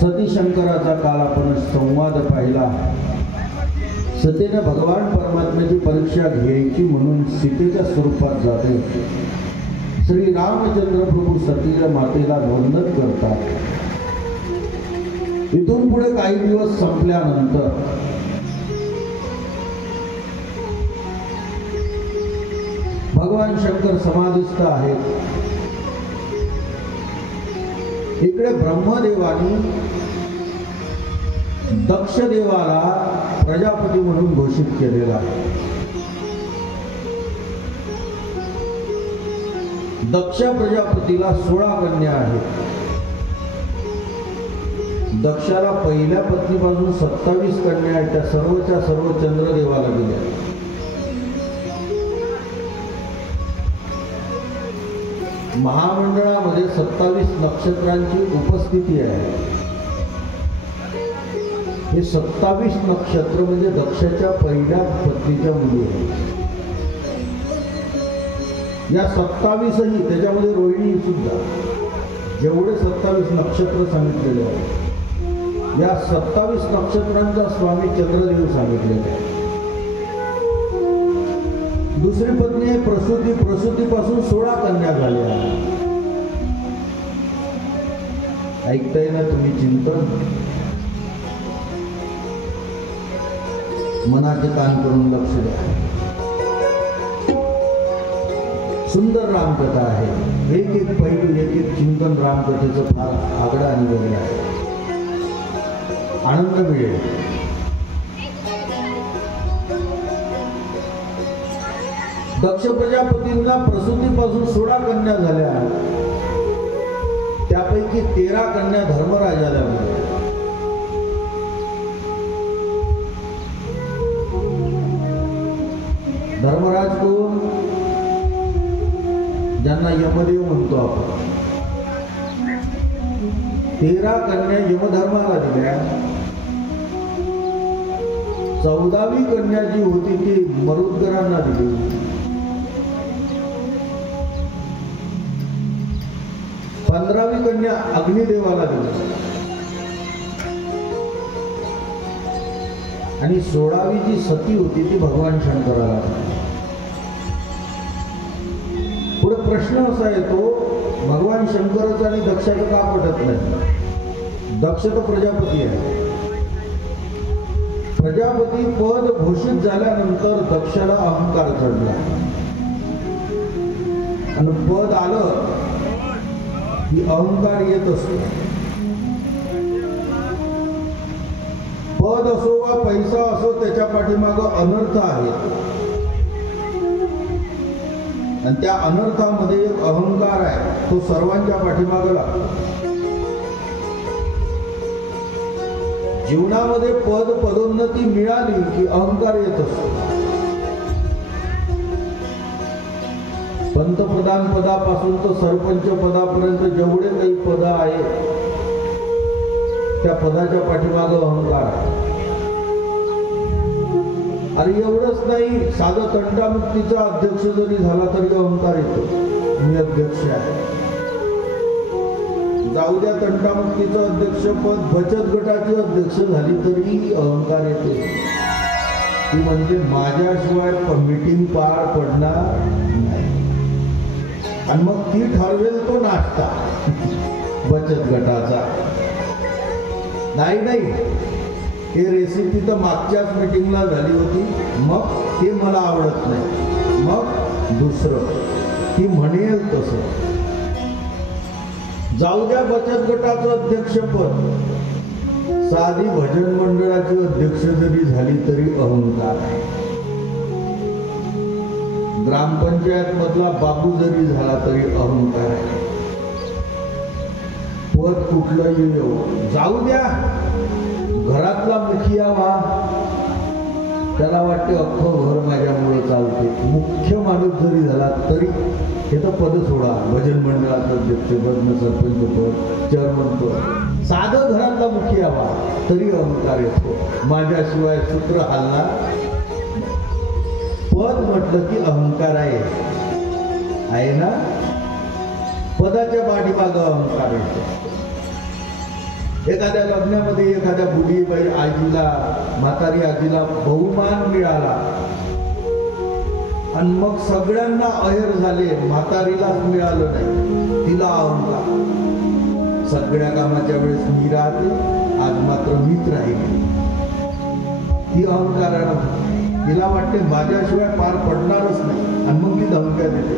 सती शंकराचा काल आपण संवाद पाहिला। सतीने भगवान परमात्म्याची परीक्षा घ्यायची म्हणून सीतेच्या स्वरूपात जाते। श्री रामचंद्र प्रभू सतीच्या मातेला वंदन करतात। इथून पुढे काही दिवस संपल्यानंतर भगवान शंकर समाधिस्थ आहेत। इकडे ब्रह्मदेवानी दक्ष देवाला प्रजापती म्हणून घोषित केलेला आहे। दक्ष प्रजापतीला 16 कन्या आहेत। दक्षाला पहिल्या पत्नीपासून 27 कन्या आहेत, त्या सर्वच्या सर्व चंद्रदेवाला दिल्या। महामंडळामध्ये 27 नक्षत्रांची उपस्थिती आहे। हे 27 नक्षत्र म्हणजे दक्षाच्या पहिल्या पत्नीच्या मुली आहेत। या 27ही त्याच्यामध्ये रोहिणी सुद्धा, जेवढे 27 नक्षत्र सांगितलेले आहेत या 27 नक्षत्रांचा स्वामी चंद्रदेव सांगितलेले आहे। दुसरी पत्नी आहे प्रसूती। प्रसूतीपासून 16 कन्या झाल्या। ऐकताय ना तुम्ही चिंतन? मनाचे कान करून लक्ष द्या। सुंदर रामकथा आहे। एक एक पैलू, एक एक चिंतन रामकथेचं फार आगळं आणि वेगळं आहे। आनंद मिळेल। दक्ष प्रजापतींना प्रसूतीपासून 16 कन्या झाल्या। त्यापैकी 13 कन्या धर्मराजाला मिळाल्या। धर्मराज कोण? ज्यांना यमदेव म्हणतो आपण। 13 कन्या यमधर्माला दिल्या। 14वी कन्या जी होती ती मरुद्गरांना दिली। 15वी कन्या अग्निदेवाला दिली आणि 16वी जी सती होती ती भगवान शंकराला दिली। पुढे प्रश्न असा येतो, भगवान शंकराचा आणि दक्षाचं का पटत नाही? दक्ष तर प्रजापती आहे। प्रजापती पद घोषित झाल्यानंतर दक्षाला अहंकार चढला आणि पद आलं की अहंकार येत असतो। पद असो वा पैसा असो, त्याच्या पाठीमागं अनर्थ आहे आणि त्या अनर्थामध्ये एक अहंकार आहे, तो सर्वांच्या पाठीमागं लागतो। जीवनामध्ये पद पदोन्नती मिळाली की अहंकार येत असतो। पंतप्रधान पदापासून तर सरपंच पदापर्यंत जेवढे काही पद आहेत त्या पदाच्या पाठीमागं अहंकार आहे। अरे एवढंच नाही, साधं तंटामुक्तीचा अध्यक्ष जरी झाला तरी अहंकार येतो। मी अध्यक्ष आहे, जाऊ द्या तंटामुक्तीचं अध्यक्षपद, बचत गटाची अध्यक्ष झाली तरी अहंकार येते। ती म्हणजे माझ्याशिवाय मीटिंग पार पडणार नाही आणि मग ती ठरवेल तो नाश्ता बचत गटाचा। नाही, हे रेसिपी तर मागच्याच मीटिंगला झाली होती, मग ते मला आवडत नाही, मग दुसरं ती म्हणेल तसं। जाऊ द्या बचत गटाचं अध्यक्षपद, साधी भजन मंडळाची अध्यक्ष जरी झाली तरी अहंकार आहे। ग्रामपंचायत मधला बाबू जरी झाला तरी अहंकार आहे। पद कुठलंही येऊ, जाऊ द्या घरातला मुखिया व्हा, त्याला वाटते अख्खं घर माझ्यामुळे चालते। मुख्य माणूस जरी झाला तरी हे तर पद सोडा, भजन मंडळाचं अध्यक्षपद, सरपंच पद, चेअरमन पद, साधं घरातला मुखिया व्हा तरी अहंकार येतो। माझ्याशिवाय सूत्र हलणार। पद म्हटलं की अहंकार आहे ना? पदाच्या पाठीमागं अहंकार येतो। एखाद्या लग्नामध्ये एखाद्या बुढीबाई आजीला, म्हातारी आजीला बहुमान मिळाला आणि मग सगळ्यांना अहेर झाले, म्हातारीलाच मिळालं नाही, तिला अहंकार. सगळ्या कामाच्या वेळेस मी राहते, आज मात्र मीच राहील. ती अहंकारानं तिला वाटते माझ्याशिवाय पार पडणारच नाही आणि मग ती धमक्या देते,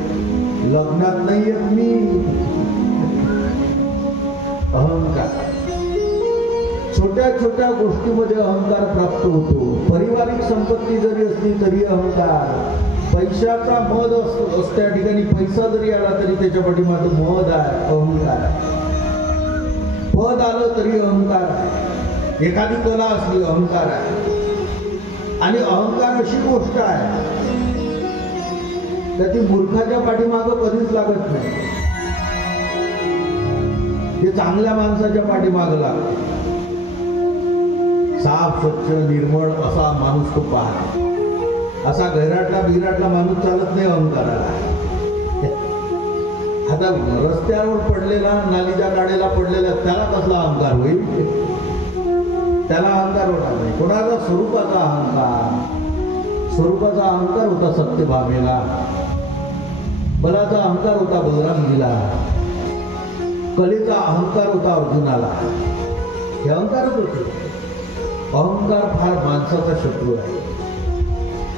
लग्नात नाही येत मी. अहंकार. छोट्या छोट्या गोष्टीमध्ये अहंकार प्राप्त होतो. पारिवारिक संपत्ती जरी असली तरी अहंकार. पैशाचा मद त्या ठिकाणी पैसा जरी आला तरी त्याच्या पाठीमागे मद आहे, अहंकार आहे. पद आलं तरी अहंकार आहे. एखादी कला असली अहंकार आहे. आणि अहंकार अशी गोष्ट आहे तर ती मूर्खाच्या पाठीमागं कधीच लागत नाही, ते चांगल्या माणसाच्या पाठीमागं लागते. साफ स्वच्छ निर्मळ असा माणूस तो पाहतो. असा गैराटला माणूस चालत नाही अहंकाराला. आता रस्त्यावर पडलेला, नालीच्या काडेला पडलेला त्याला कसला अहंकार होईल? त्याला अहंकार होणार नाही. कोणाचा? स्वरूपाचा अहंकार. स्वरूपाचा अहंकार होता सत्यभामेला, बलाचा अहंकार होता बलरामजीला, कलेचा अहंकार होता अर्जुनाला. हे अहंकारच होते. अहंकार फार माणसाचा शत्रू आहे.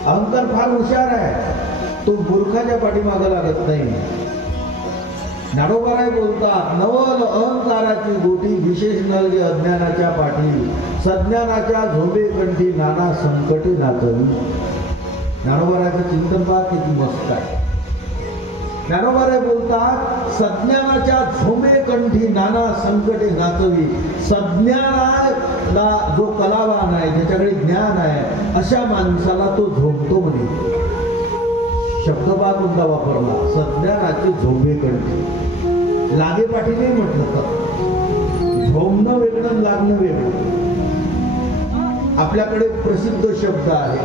अहंकार फार हुशार आहे, तो मूर्खाच्या पाठीमागं लागत नाही. ज्ञानोबाराय बोलतात, नवल अहंकाराची गोटी विशेष नलगे अज्ञानाच्या पाठी, सज्ञानाच्या झोबे कंठी नाना संकटे नाचवी. ज्ञानोबारायचं चिंतन पहा किती मस्त आहे. ज्ञानोबाराय बोलतात, सज्ञानाच्या झोंबे कंठी नाना संकटे नाचवी. सज्ञानाला जो कलावान आहे, ज्याच्याकडे ज्ञान आहे, अशा माणसाला तो झोंबतो म्हणे. शब्दपहा कोणता वापरला? सज्ञानाची झोंबे कंठी. लागेपाठी नाही म्हटलं तर. झोंबणं वेगळं, लागणं वेगळं. आपल्याकडे प्रसिद्ध शब्द आहे,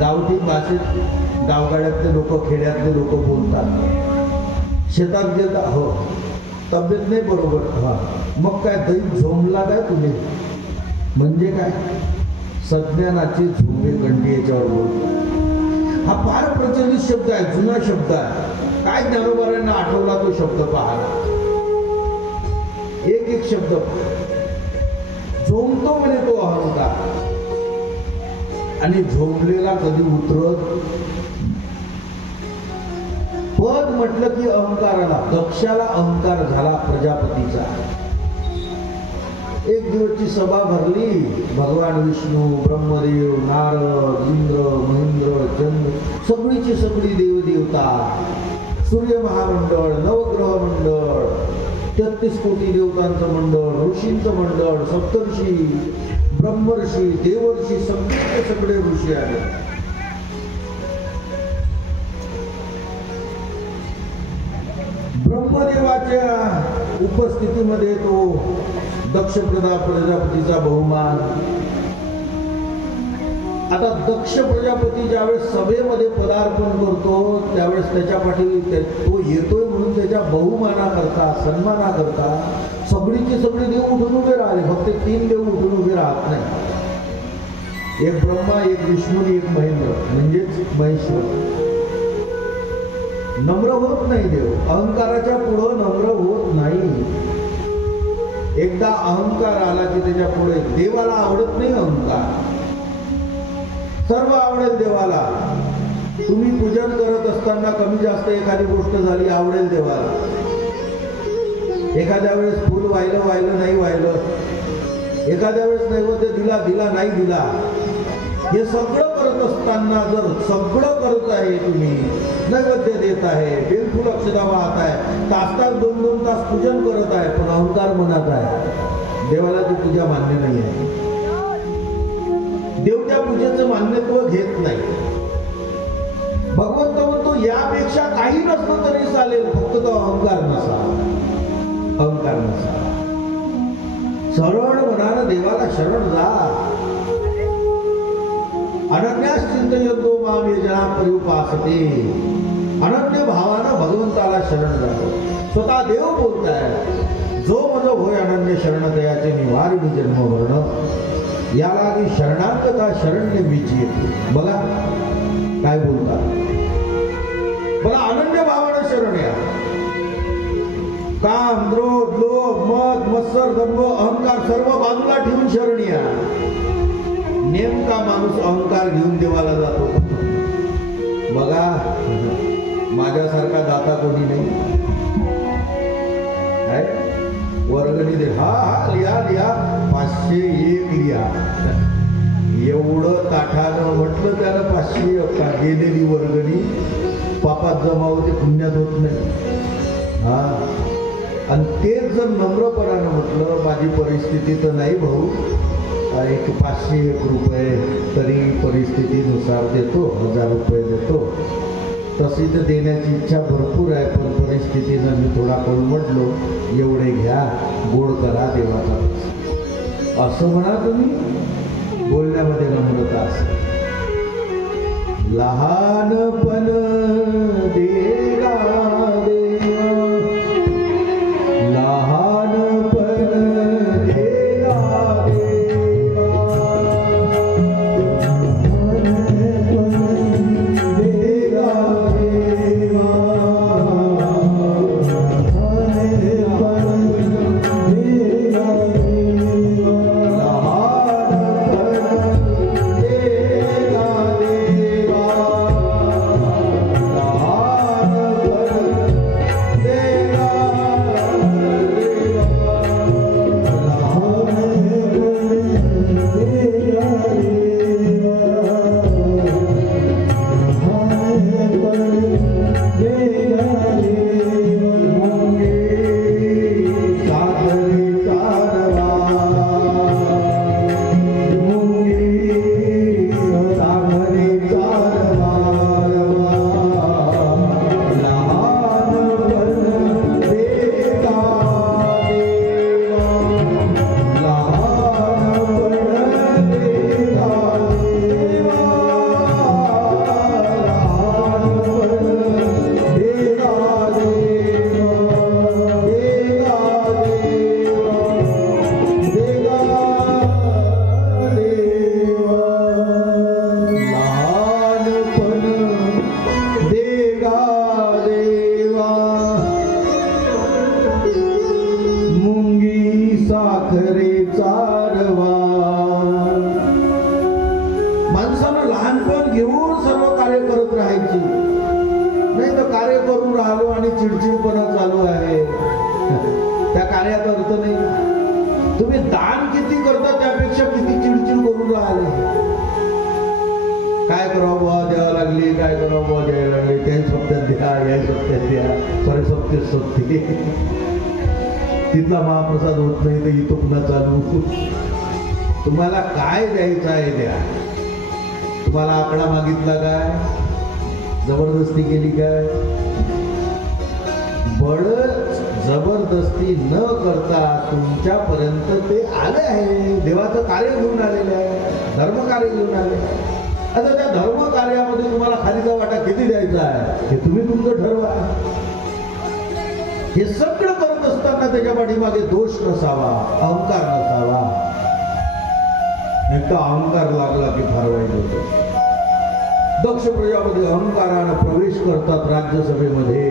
गावठी भाषेत गावगाड्यातले लोक, खेड्यातले लोक बोलतात. शेतात गेला, हो तब्येत नाही बरोबर, हा मग काय दही झोंबला काय तुले? म्हणजे काय? सज्ञानाची झोंबे कंठी याच्यावर बोलतो. हा फार प्रचलित शब्द आहे, जुना शब्द आहे. काय ज्ञानोबारांना आठवला तो शब्द पहा. एक एक शब्द झोंबतो म्हणे तो अहंकार. आणि झोंबलेला कधी उतरत. पद म्हटलं की अहंकाराला. दक्षाला अहंकार झाला प्रजापतीचा. एक दिवसची सभा भरली. भगवान विष्णू, ब्रह्मदेव, नारद, इंद्र, महेंद्र, चंद्र, सगळीची सगळी देवदेवता, सूर्य महामंडळ, नवग्रह मंडळ, 33 कोटी देवतांचं मंडळ, ऋषींचं मंडळ, सप्तर्षी, ब्रह्मर्षी, देवर्षी, सगळे ऋषी आले. ब्रह्मदेवाच्या उपस्थितीमध्ये तो दक्ष प्रजापतीचा बहुमान. आता दक्ष प्रजापती ज्यावेळेस सभेमध्ये पदार्पण करतो त्यावेळेस त्याच्या पाठी तो येतोय म्हणून त्याच्या बहुमानाकरता, सन्मानाकरता सगळीचे सगळे देव उठून उभे राहिले. फक्त 3 देव उठून उभे राहत नाही. एक ब्रह्मा, एक विष्णू, एक महेंद्र, म्हणजेच महेश्वर. नम्र होत नाही देव. अहंकाराच्या पुढं नम्र होत नाही. एकदा अहंकार आला की त्याच्या पुढे देवाला आवडत नाही. अहंकार सर्व आवडेल देवाला. तुम्ही पूजन करत असताना कमी जास्त एखादी गोष्ट झाली, आवडेल देवाला. एखाद्या वेळेस फूल वाहिलं नाही वाहिलं, एखाद्या वेळेस नैवेद्य दिला नाही दिला, हे सगळं करत असताना जर सगळं करत आहे, तुम्ही नैवेद्य देत आहे, बेलफूल अक्षता वाहत आहे, तास 2-2 तास पूजन करत आहे, पण अहंकार मनात आहे, देवाला ती पूजा मान्य नाही आहे. देव त्या पूजेचं मान्यत्व घेत नाही. भगवंत म्हणतो यापेक्षा काही नसतं तरी चालेल, फक्त तो अहंकार नसा. अहंकार नसा. सरळ मनानं देवाला शरण जा. अनन्यास चिंतयन्तो माम ये जना पर्युपासते. अनन्य भावानं भगवंताला शरण जातो. स्वतः देव बोलताय, जो माझं होय अनन्य शरणदयाचे निवारिणी जन्मवर्ण, याला की शरणागता शरण्य मीची. बघा काय बोलतात, मला अनन्य भावानं शरण या. काम, क्रोध, लोभ, मद, मत्सर, दंभ, अहंकार सर्व बाजूला ठेवून शरण या. नेमका माणूस अहंकार घेऊन देवाला जातो. बघा माझ्यासारखा दाता कोणी नाही. वर्गणी दे, हा हा लिहा लिहा, 501 लिहा. एवढं ताठानं म्हटलं त्यानं 500 गेलेली वर्गणी पापात जमा होते, पुण्यात होत नाही. हा, आणि तेच जर नम्रपणानं म्हटलं माझी परिस्थिती तर नाही भाऊ, एक 501 रुपये तरी परिस्थितीनुसार देतो, 1000 रुपये देतो, तशी तर देण्याची इच्छा भरपूर आहे, पण परिस्थितीनं मी थोडा कोलमडलो, एवढे घ्या, गोड करा देवाचा. असं म्हणा तुम्ही बोलण्यामध्ये नम्रता असते. लहानपण देगा देवा, लहानपण देगा देवा, देगा देवा, तिथला महाप्रसाद होत नाही तर इथं पुन्हा चालू. तुम्हाला काय द्यायचं आहे द्या. तुम्हाला आकडा मागितला काय, जबरदस्ती केली काय? बळ जबरदस्ती न करता तुमच्यापर्यंत ते आले आहे. देवाचं कार्य घेऊन आलेले आहे, धर्म कार्य घेऊन आले. आता त्या धर्म कार्यामध्ये तुम्हाला खालीचा वाटा किती द्यायचा आहे हे तुम्ही तुमचं ठरवा. हे सगळं करत असताना त्याच्या पाठीमागे दोष नसावा, अहंकार नसावा. एकदा अहंकार लागला की फार वाईट होतो. दक्ष प्रजापती अहंकारानं प्रवेश करतात राज्यसभेमध्ये.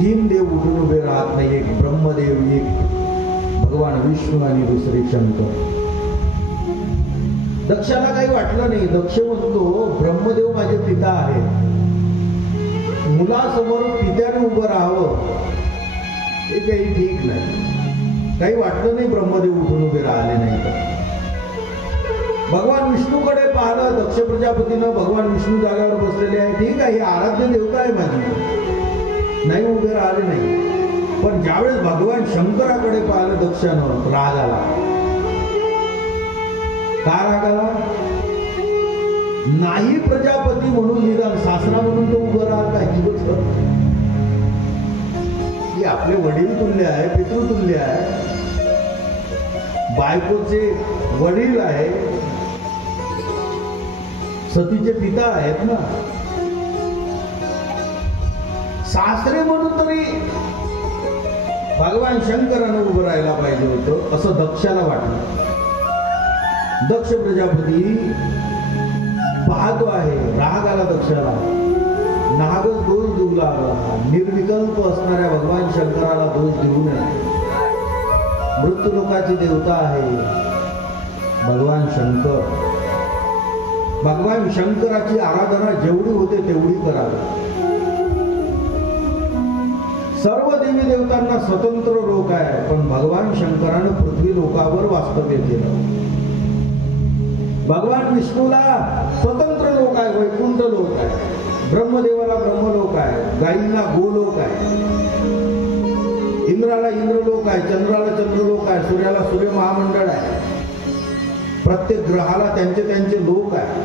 3 देव उठून उभे राहत नाही. एक ब्रह्मदेव, एक भगवान विष्णू आणि दुसरे शंकर. दक्षाला काही वाटलं नाही. दक्ष म्हणतो ब्रह्मदेव माझे पिता आहेत, मुलासमोर पित्याने उभं राहावं हे काही ठीक नाही. काही वाटलं नाही ब्रह्मदेव उठून उभे राहिले नाही तर. भगवान विष्णूकडे पाहिलं दक्ष प्रजापतीनं. भगवान विष्णू जागेवर बसलेले आहे, ठीक आहे, ही आराध्य देवता आहे माझी, नाही उभे राहिले नाही. पण ज्यावेळेस भगवान शंकराकडे पाहिलं दक्षानं, राग आला. का राग आला? नाही प्रजापती म्हणून निदान सासरा म्हणून तो उभं राहत आहे. आपले वडील तुल्य आहे, पितृतुल्य आहे, बायकोचे वडील आहे, सतीचे पिता आहेत ना. सासरे म्हणून तरी भगवान शंकरानं उभं राहायला पाहिजे होतं असं दक्षाला वाटलं. दक्ष प्रजापती पाहतो आहे, राग आला दक्षाला. नागच दोष देऊ लागला. निर्विकल्प असणाऱ्या भगवान शंकराला दोष देऊ नये. मृत्यू लोकाची देवता आहे भगवान शंकर. भगवान शंकराची आराधना जेवढी होते तेवढी करावी. सर्व देवी देवतांना स्वतंत्र लोक आहे, पण भगवान शंकरानं पृथ्वी लोकावर वास्तव्य केलं. भगवान विष्णूला स्वतंत्र लोक आहे, वैकुंठ लोक आहे. ब्रह्मदेवाला ब्रह्मलोक आहे, गायींना गोलोक आहे, इंद्राला इंद्रलोक आहे, चंद्राला चंद्रलोक आहे, सूर्याला सूर्य महामंडळ आहे. प्रत्येक ग्रहाला त्यांचे त्यांचे लोक आहे,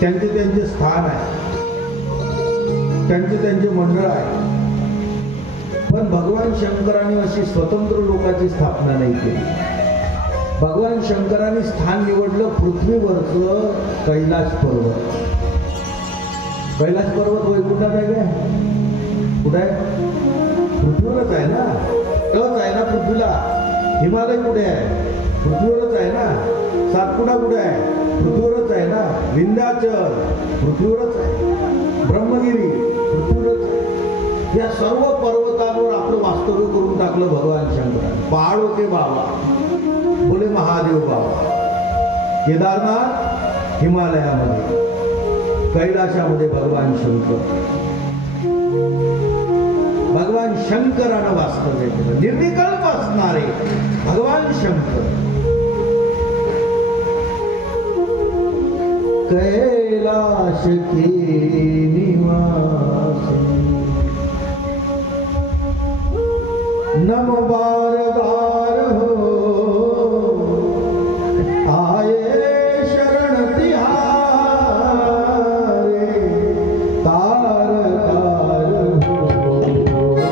त्यांचे त्यांचे स्थान आहे, त्यांचे त्यांचे मंडळ आहे. पण भगवान शंकराने अशी स्वतंत्र लोकाची स्थापना नाही केली. भगवान शंकराने स्थान निवडलं पृथ्वीवरचं कैलास पर्वत. कैलास पर्वत वैकुंठात आहे काय? कुठे आहे? पृथ्वीवरच आहे ना. टच आहे ना पृथ्वीला. हिमालय कुठे आहे? पृथ्वीवरच आहे ना. सातपुडा कुठे आहे? पृथ्वीवरच आहे ना. विंध्याचल पृथ्वीवरच आहे. ब्रह्मगिरी पृथ्वीवरच आहे. या सर्व पर्वतांवर आपलं वास्तव्य करून टाकलं भगवान शंकराने. पहाड़ों के बाबा बोले महादेव बाबा. केदारनाथ हिमालयामध्ये, कैलाशामध्ये भगवान शंकर. भगवान शंकरानं वास्तव्य केलं. निर्विकल्प असणारे भगवान शंकर. कैलाश के निवासी नम बार बार हो आए शरण तिहारे तार तार हो कैलाश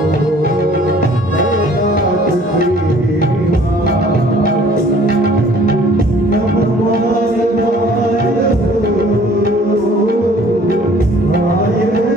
के निवासी नम बार बार हो आए शरण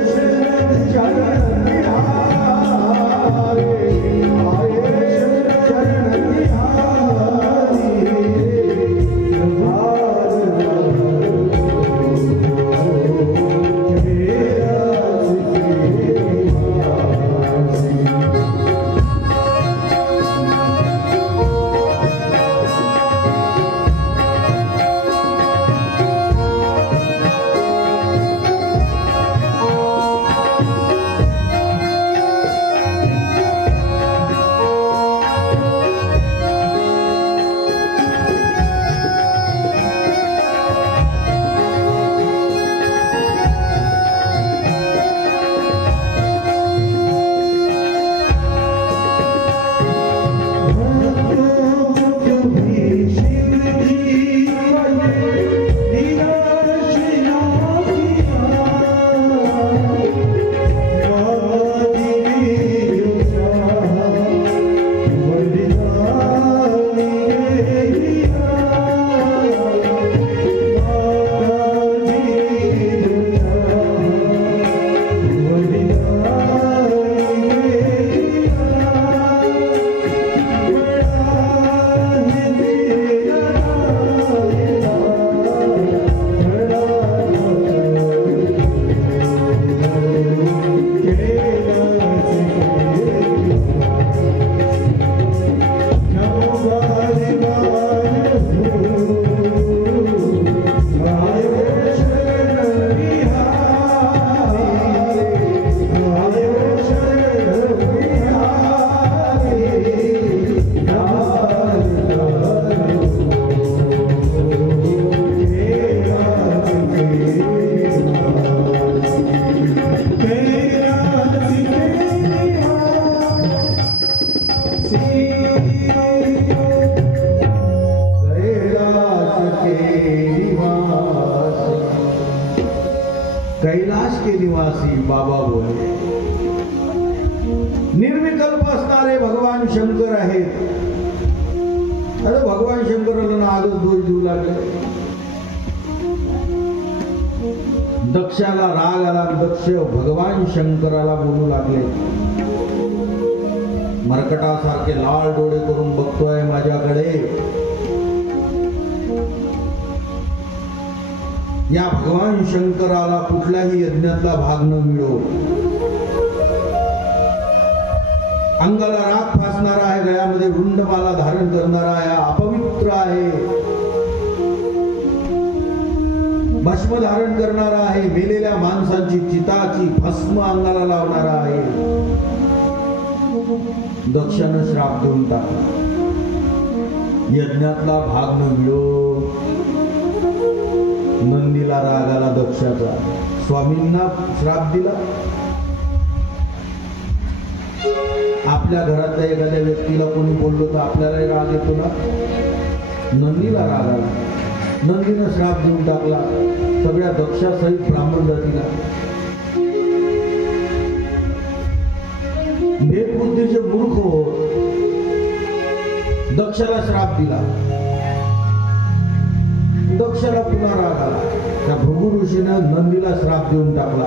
कैलाश के निवासी बाबा बोले. निर्विकल्प असणारे भगवान शंकर आहेत. अरे भगवान शंकराला आजच दोष देऊ लागले. दक्षाला राग आला. दक्ष भगवान शंकराला बोलू लागले, मरकटासारखे लाल डोळे करून बघतोय माझ्याकडे. या भगवान शंकराला कुठल्याही यज्ञातला भाग न मिळो. अंगाला राख फासणारा आहे, गळ्यामध्ये रुंडमाला धारण करणारा आहे, अपवित्र आहे. भस्म धारण करणारा आहे, मेलेल्या माणसांची चिताची भस्म अंगाला लावणारा आहे. दक्षानं श्राप देऊन टाकला. यज्ञातला भाग न मिळो. नंदीला राग आला दक्षाचा. स्वामींना श्राप दिला. आपल्या घरातल्या एखाद्या व्यक्तीला कोणी बोललो तर आपल्यालाही राग येतो ना. नंदीला राग आला. नंदीनं श्राप देऊन टाकला सगळ्या दक्षासहित ब्राह्मण जातीला. भेदबुद्धीचे मूर्ख होत दक्षाला श्राप दिला. दक्षाला पुन्हा राग आला. त्या भृगु ऋषीनं नंदीला श्राप देऊन टाकला.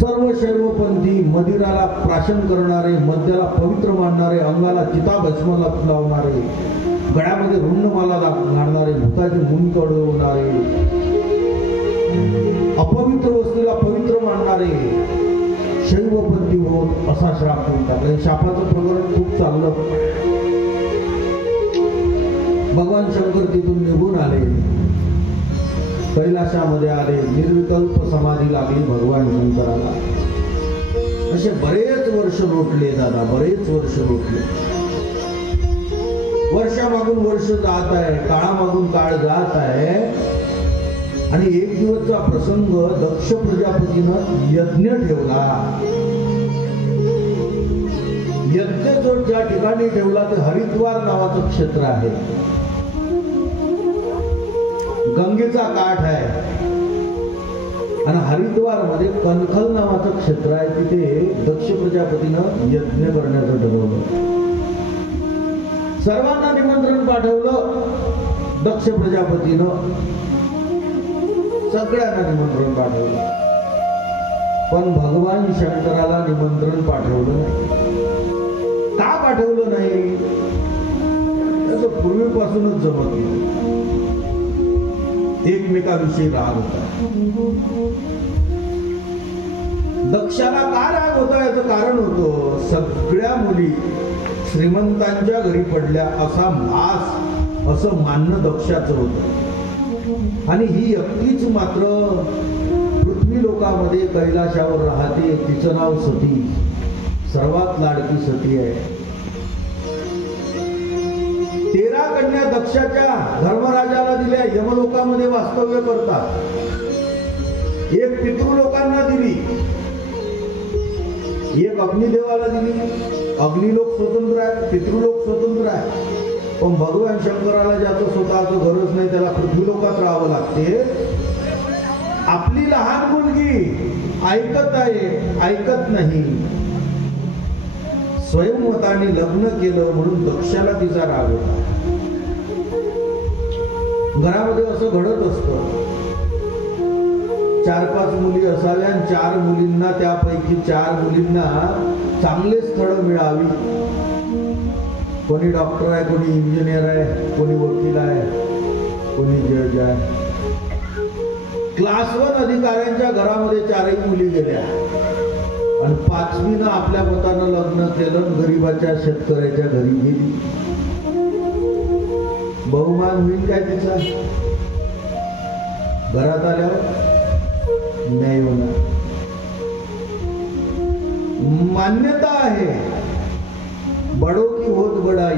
सर्व शैवपंथी मदिराला प्राशन करणारे, मद्याला पवित्र मानणारे, अंगाला चिताभस्म लावणारे, गळ्यामध्ये रुंडमाला घालणारे, भूताची मुंड अडवणारे, अपवित्र वस्तूला पवित्र मानणारे शैवपंथी होत असा श्राप देऊन टाकला. शापाचं प्रकरण खूप चाललं. भगवान शंकर तिथून निघून आले. कैलाशामध्ये आले. निर्विकल्प समाधी लागली भगवान शंकराला. असे बरेच वर्ष लोटले दादा, बरेच वर्ष लोटले. वर्षामागून वर्ष जात आहे, काळामागून काळ जात आहे. आणि एक दिवसचा प्रसंग, दक्ष प्रजापतीनं यज्ञ ठेवला. यज्ञ जो ज्या ठिकाणी ठेवला ते हरिद्वार नावाचं क्षेत्र आहे. गंगेचा काठ आहे. आणि हरिद्वार मध्ये कनखल नावाचं क्षेत्र आहे. तिथे दक्ष प्रजापतीनं यज्ञ करण्याचं ठरवलं. सर्वांना निमंत्रण पाठवलं दक्ष प्रजापतीनं. सगळ्यांना निमंत्रण पाठवलं. पण भगवान शंकराला निमंत्रण पाठवलं नाही. का पाठवलं नाही? त्याचं पूर्वीपासूनच जमत नाही. एकमेकाविषयी राग होता. दक्षाला का राग होता याचं कारण होतं, सगळ्या मुली श्रीमंतांच्या घरी पडल्या असा भास, असं मानणं दक्षाचं होतं. आणि ही एकटीच मात्र पृथ्वी लोकामध्ये कैलाशावर राहते. तिचं नाव सती. सर्वात लाडकी सती आहे. 13 कन्या दक्षाच्या धर्मराजाला दिल्या. यमलोकामध्ये वास्तव्य करतात. एक पितृलोकांना दिली, एक अग्निदेवाला दिली. अग्निलोक स्वतंत्र आहे, पितृलोक स्वतंत्र आहे. पण भगवान शंकराला ज्याचं स्वतःचं गरज नाही त्याला पृथ्वीलोकात राहावं लागते. आपली लहान मुलगी ऐकत आहे, ऐकत नाही. स्वयंमताने लग्न केलं म्हणून दक्षाला तिचा राग होता. घरामध्ये असं घडत असतं. 4-5 मुली असाव्या. 4 मुलींना, त्यापैकी 4 मुलींना चांगले स्थळ मिळावी. कोणी डॉक्टर आहे, कोणी इंजिनियर आहे, कोणी वकील आहे, कोणी जज आहे. क्लास 1 अधिकाऱ्यांच्या घरामध्ये 4ही मुली गेल्या. आणि 5वीनं आपल्या मतानं लग्न केलं. गरीबाच्या शेतकऱ्याच्या घरी गेली. बहुमान होईल काय तिचा? घरात आल्यावर नाही होणार. मान्यता आहे, बड़ो की होत बड़ाई,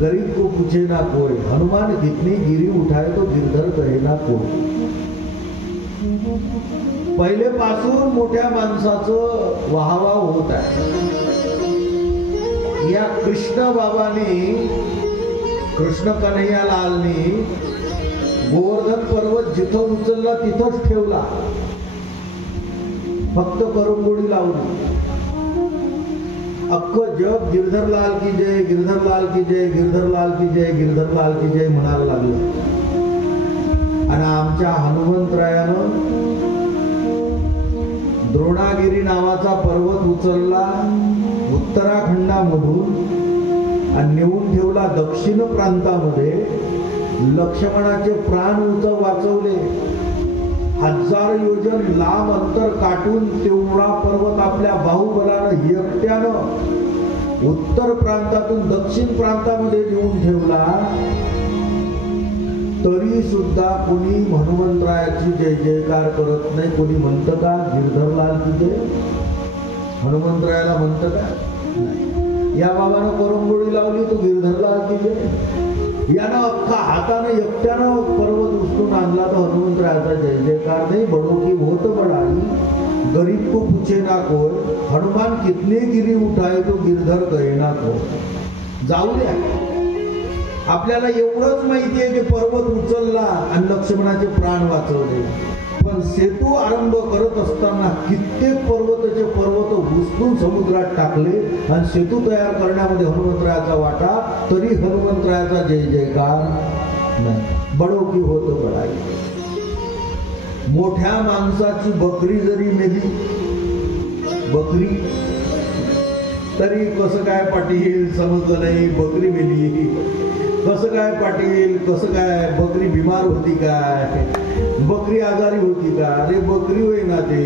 गरीब को पूछे ना कोई. हनुमान कितनी गिरी उठाए तो गिरधर कहे ना कोई. पहिलेपासून मोठ्या माणसाचं वाहवा होत आहे. या कृष्ण बाबांनी, कृष्ण कन्हैयालालनी गोवर्धन पर्वत जिथं उचलला तिथंच ठेवला. फक्त करंगोळी लावली. अख्खं जग गिरधरलाल की जय, गिरधरलाल की जय, गिरधरलाल की जय, गिरधरलाल की जय म्हणायला लागलं. आणि आमच्या हनुमंतरायानं द्रोणागिरी नावाचा पर्वत उचलला उत्तराखंडामधून आणि नेऊन ठेवला दक्षिण प्रांतामध्ये. लक्ष्मणाचे प्राण वाचवले. 1000 योजन लांब अंतर काटून तेवढा पर्वत आपल्या बाहुबलानं एकट्यानं उत्तर प्रांतातून दक्षिण प्रांतामध्ये नेऊन ठेवला. तरी सुद्धा कोणी हनुमंतरायाची जय जयकार करत नाही. कोणी म्हणतं का गिरधरलाल की जय? हनुमंतरायाला म्हणतं का? नाही. या बाबानं करंगोळी लावली तो गिरधरलाल की जय. यानं अख्खा हाताने एकट्यानं पर्वत उचलून आणला तर हनुमंतरायाचा जय जयकार नाही. बडो की होत बडाई गरीब को पूछे ना कोई, हनुमान कितने गिरी उठाए तो गिरधर करे ना कोई. जाऊ द्या. आपल्याला एवढंच माहिती आहे की पर्वत उचलला आणि लक्ष्मणाचे प्राण वाचवले. पण सेतू आरंभ करत असताना कित्येक पर्वताचे पर्वत उचलून समुद्रात टाकले आणि सेतू तयार करण्यामध्ये हनुमंतरायाचा वाटा. तरी हनुमंतरायाचा जय जयकार नाही. बडो की होत बडाई. मोठ्या माणसाची बकरी जरी मेली, बकरी तरी कसं काय पाटील समजलं नाही, बकरी मेली. कसं काय पाटील, कसं काय, बकरी बिमार होती काय, बकरी आजारी होती का? अरे बकरी होय ना ते.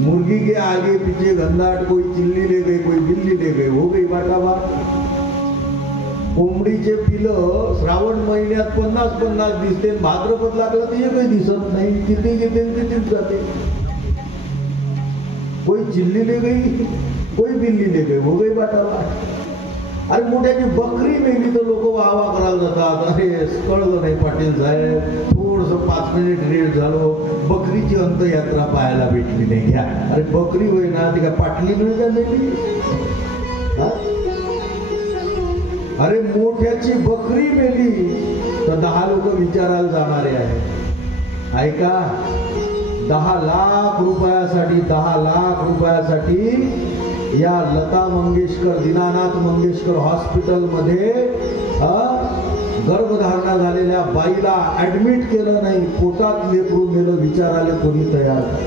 मुर्गी के आगे पीछे घंदाट, कोई चिल्ली ले गई, कोई बिल्ली ले गई, हो गई बाटा बात. कोंबडीचे पिलं श्रावण महिन्यात 50-50 दिसते, भाद्रपद लागला तर एकही दिसत नाही. किती कितीच जाते. कोई चिल्ली ले गई, कोई बिल्ली ले गई, हो गई बाटा बात. अरे मोठ्याची बकरी मेली तर लोक वाहवा करायला जातात. अरे कळलं नाही पाटील साहेब, थोडस 5 मिनिट लेट झालो, बकरीची अंतयात्रा पाहायला भेटली नाही. घ्या. अरे बकरी होय ना ती काय पाटली झालेली? अरे मोठ्याची बकरी मेली तर 10 लोक विचारायला जाणारे आहेत. ऐका, 10 लाख रुपयासाठी, 10 लाख रुपयासाठी या लता मंगेशकर, दीनानाथ मंगेशकर हॉस्पिटलमध्ये गर्भधारणा झालेल्या बाईला ऍडमिट केलं नाही. पोटात लेकरू मेलं, विचारायला कोणी तयार नाही.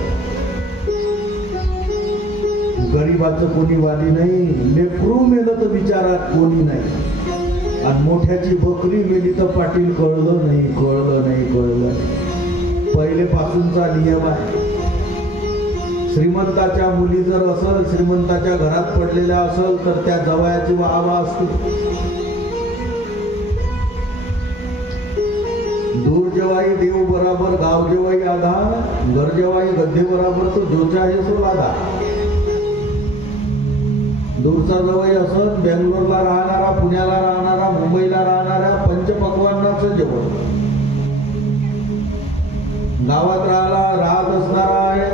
गरीबाचं कोणी वाली नाही. लेकरू मेलं तर विचारात कोणी नाही. आणि मोठ्याची बकरी मेली तर पाटील कळलं नाही, कळलं नाही, कळलं नाही. पहिलेपासूनचा नियम आहे. श्रीमंताच्या मुली जर असल, श्रीमंताच्या घरात पडलेल्या असल तर त्या जवयाची वाहवा असते. दूर जेवाई देव बराबर, गाव जेवाई आधा, घर जेवाई गद्दे बराबर, तो जोचा आहे सो लादा. दूरचा जवळ असल, बेंगलोरला राहणारा, पुण्याला राहणारा, मुंबईला राहणारा, पंचपक्वान्नाचं जेवण. गावात राहत असणारा आहे,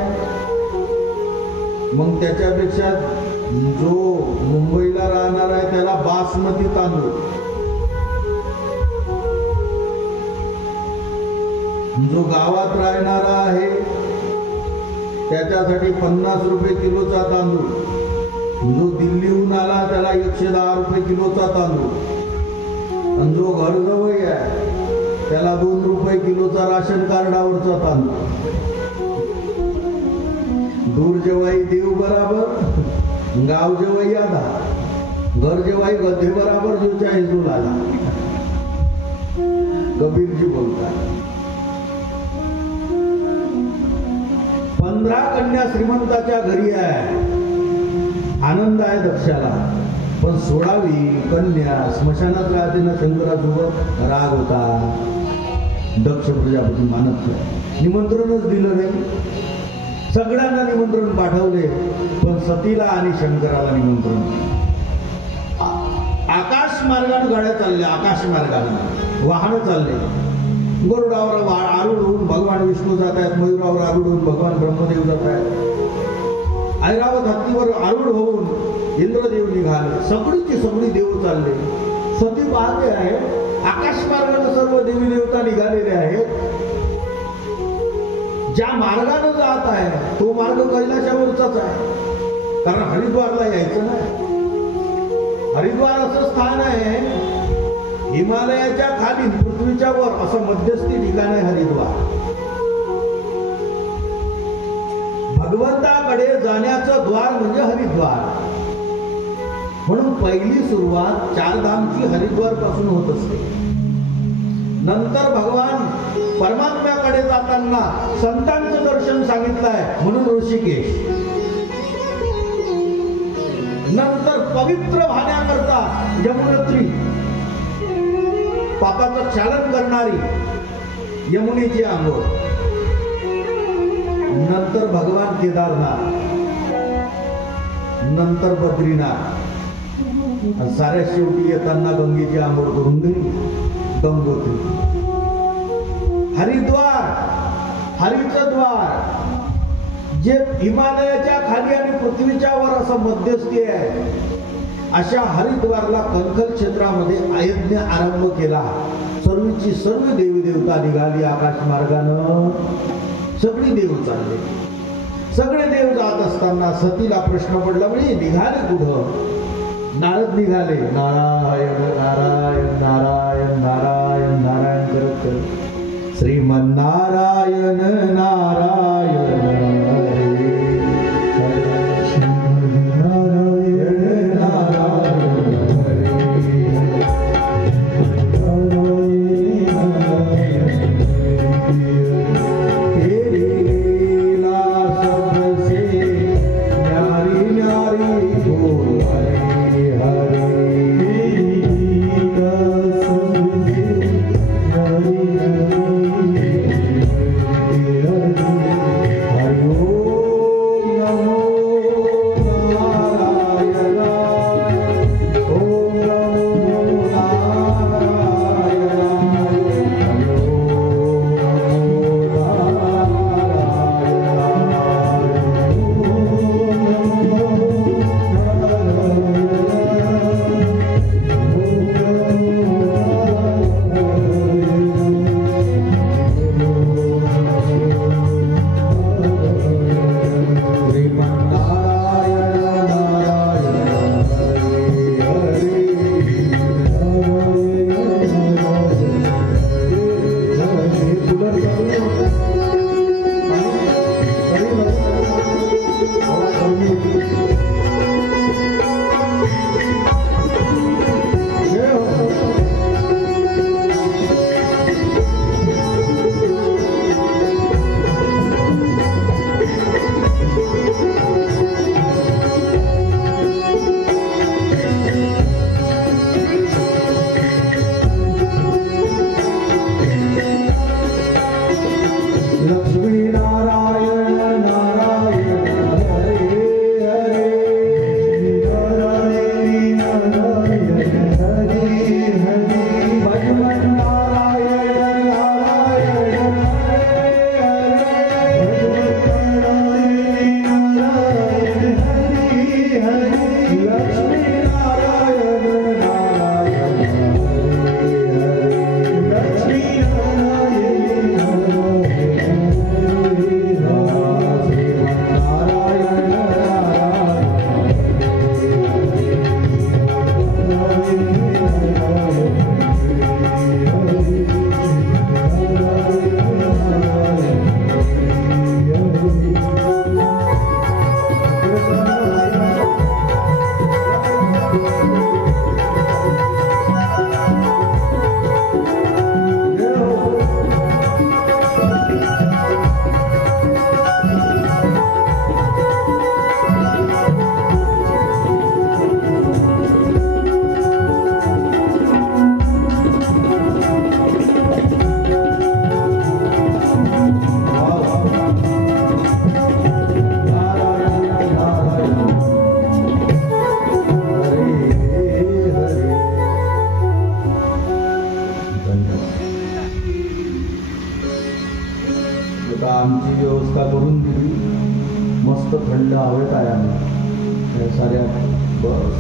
मग त्याच्यापेक्षा जो मुंबईला राहणार आहे त्याला बासमती तांदूळ, जो गावात राहणारा आहे त्याच्यासाठी 50 रुपये किलोचा तांदूळ, जो दिल्लीहून आला त्याला 110 रुपये किलोचा तांदूळ, आणि जो घरजवळ आहे त्याला 2 रुपये किलोचा राशन कार्डावरचा तांदूळ. दूर जेवाई देव बराबर, गाव जेवाई आधा, घर जेवाई गधे बराबर, जो चाहे जो लाला. कबीरजी बोलतात. 15 कन्या श्रीमंताच्या घरी आहे, आनंद आहे दक्षाला. पण 16वी कन्या स्मशानात राहते ना. शंकरासोबत राग होता. दक्ष प्रजापती मानत नाही, निमंत्रणच दिलं नाही. सगळ्यांना निमंत्रण पाठवले पण सतीला आणि शंकराला निमंत्रण. आकाश मार्गाने गाड्या चालल्या, आकाश मार्गाने वाहन चालले. गरुडावर आरूढ होऊन भगवान विष्णू जात आहेत, मयुरावर आरूढ होऊन भगवान ब्रह्मदेव जात आहेत, ऐरावत हत्तीवर आरूढ होऊन इंद्रदेव निघाले. सगळीची सगळी देव चालले. सती पाहते आहे आकाश मार्गाने सर्व देवी देवता निघालेले आहेत. ज्या मार्गाने जात आहे तो मार्ग कैलाशावरचाच आहे, कारण हरिद्वारला यायचं नाही. हरिद्वार असं स्थान आहे हिमालयाच्या खाली, पृथ्वीच्या वर असं मध्यस्थी ठिकाण आहे हरिद्वार. भगवंताकडे जाण्याचं द्वार म्हणजे हरिद्वार. म्हणून पहिली सुरुवात चारधामची हरिद्वार पासून होत असते. नंतर भगवान परमात्म्याकडे जाताना संतांचं दर्शन सांगितलंय म्हणून ऋषिकेश. नंतर पवित्र भाण्याकरता यमुनोत्री, पापाचं क्षालन करणारी यमुनेची आंघोळ. नंतर भगवान केदारनाथ, नंतर बद्रीनाथ, साऱ्या शेवटी येताना गंगेची आंघोळ करून घरी गंगोत्री. हरिद्वार, हरीचं द्वार, जे हिमालयाच्या खाली आणि पृथ्वीच्या वर असं मध्यस्थी आहे, अशा हरिद्वारला कणखल क्षेत्रामध्ये यज्ञ आरंभ केला. सर्वची सर्व देवी देवता निघाली आकाश मार्गानं. सगळी देव चालले. सगळे देव जात असताना सतीला प्रश्न पडला, म्हणजे निघाले कुठं? नारद निघाले. नारायण नारायण नारायण नारायण नारायण करत करत श्रीमन्नारायण नारायण थंड हवेत आहे आम्ही साऱ्या बस.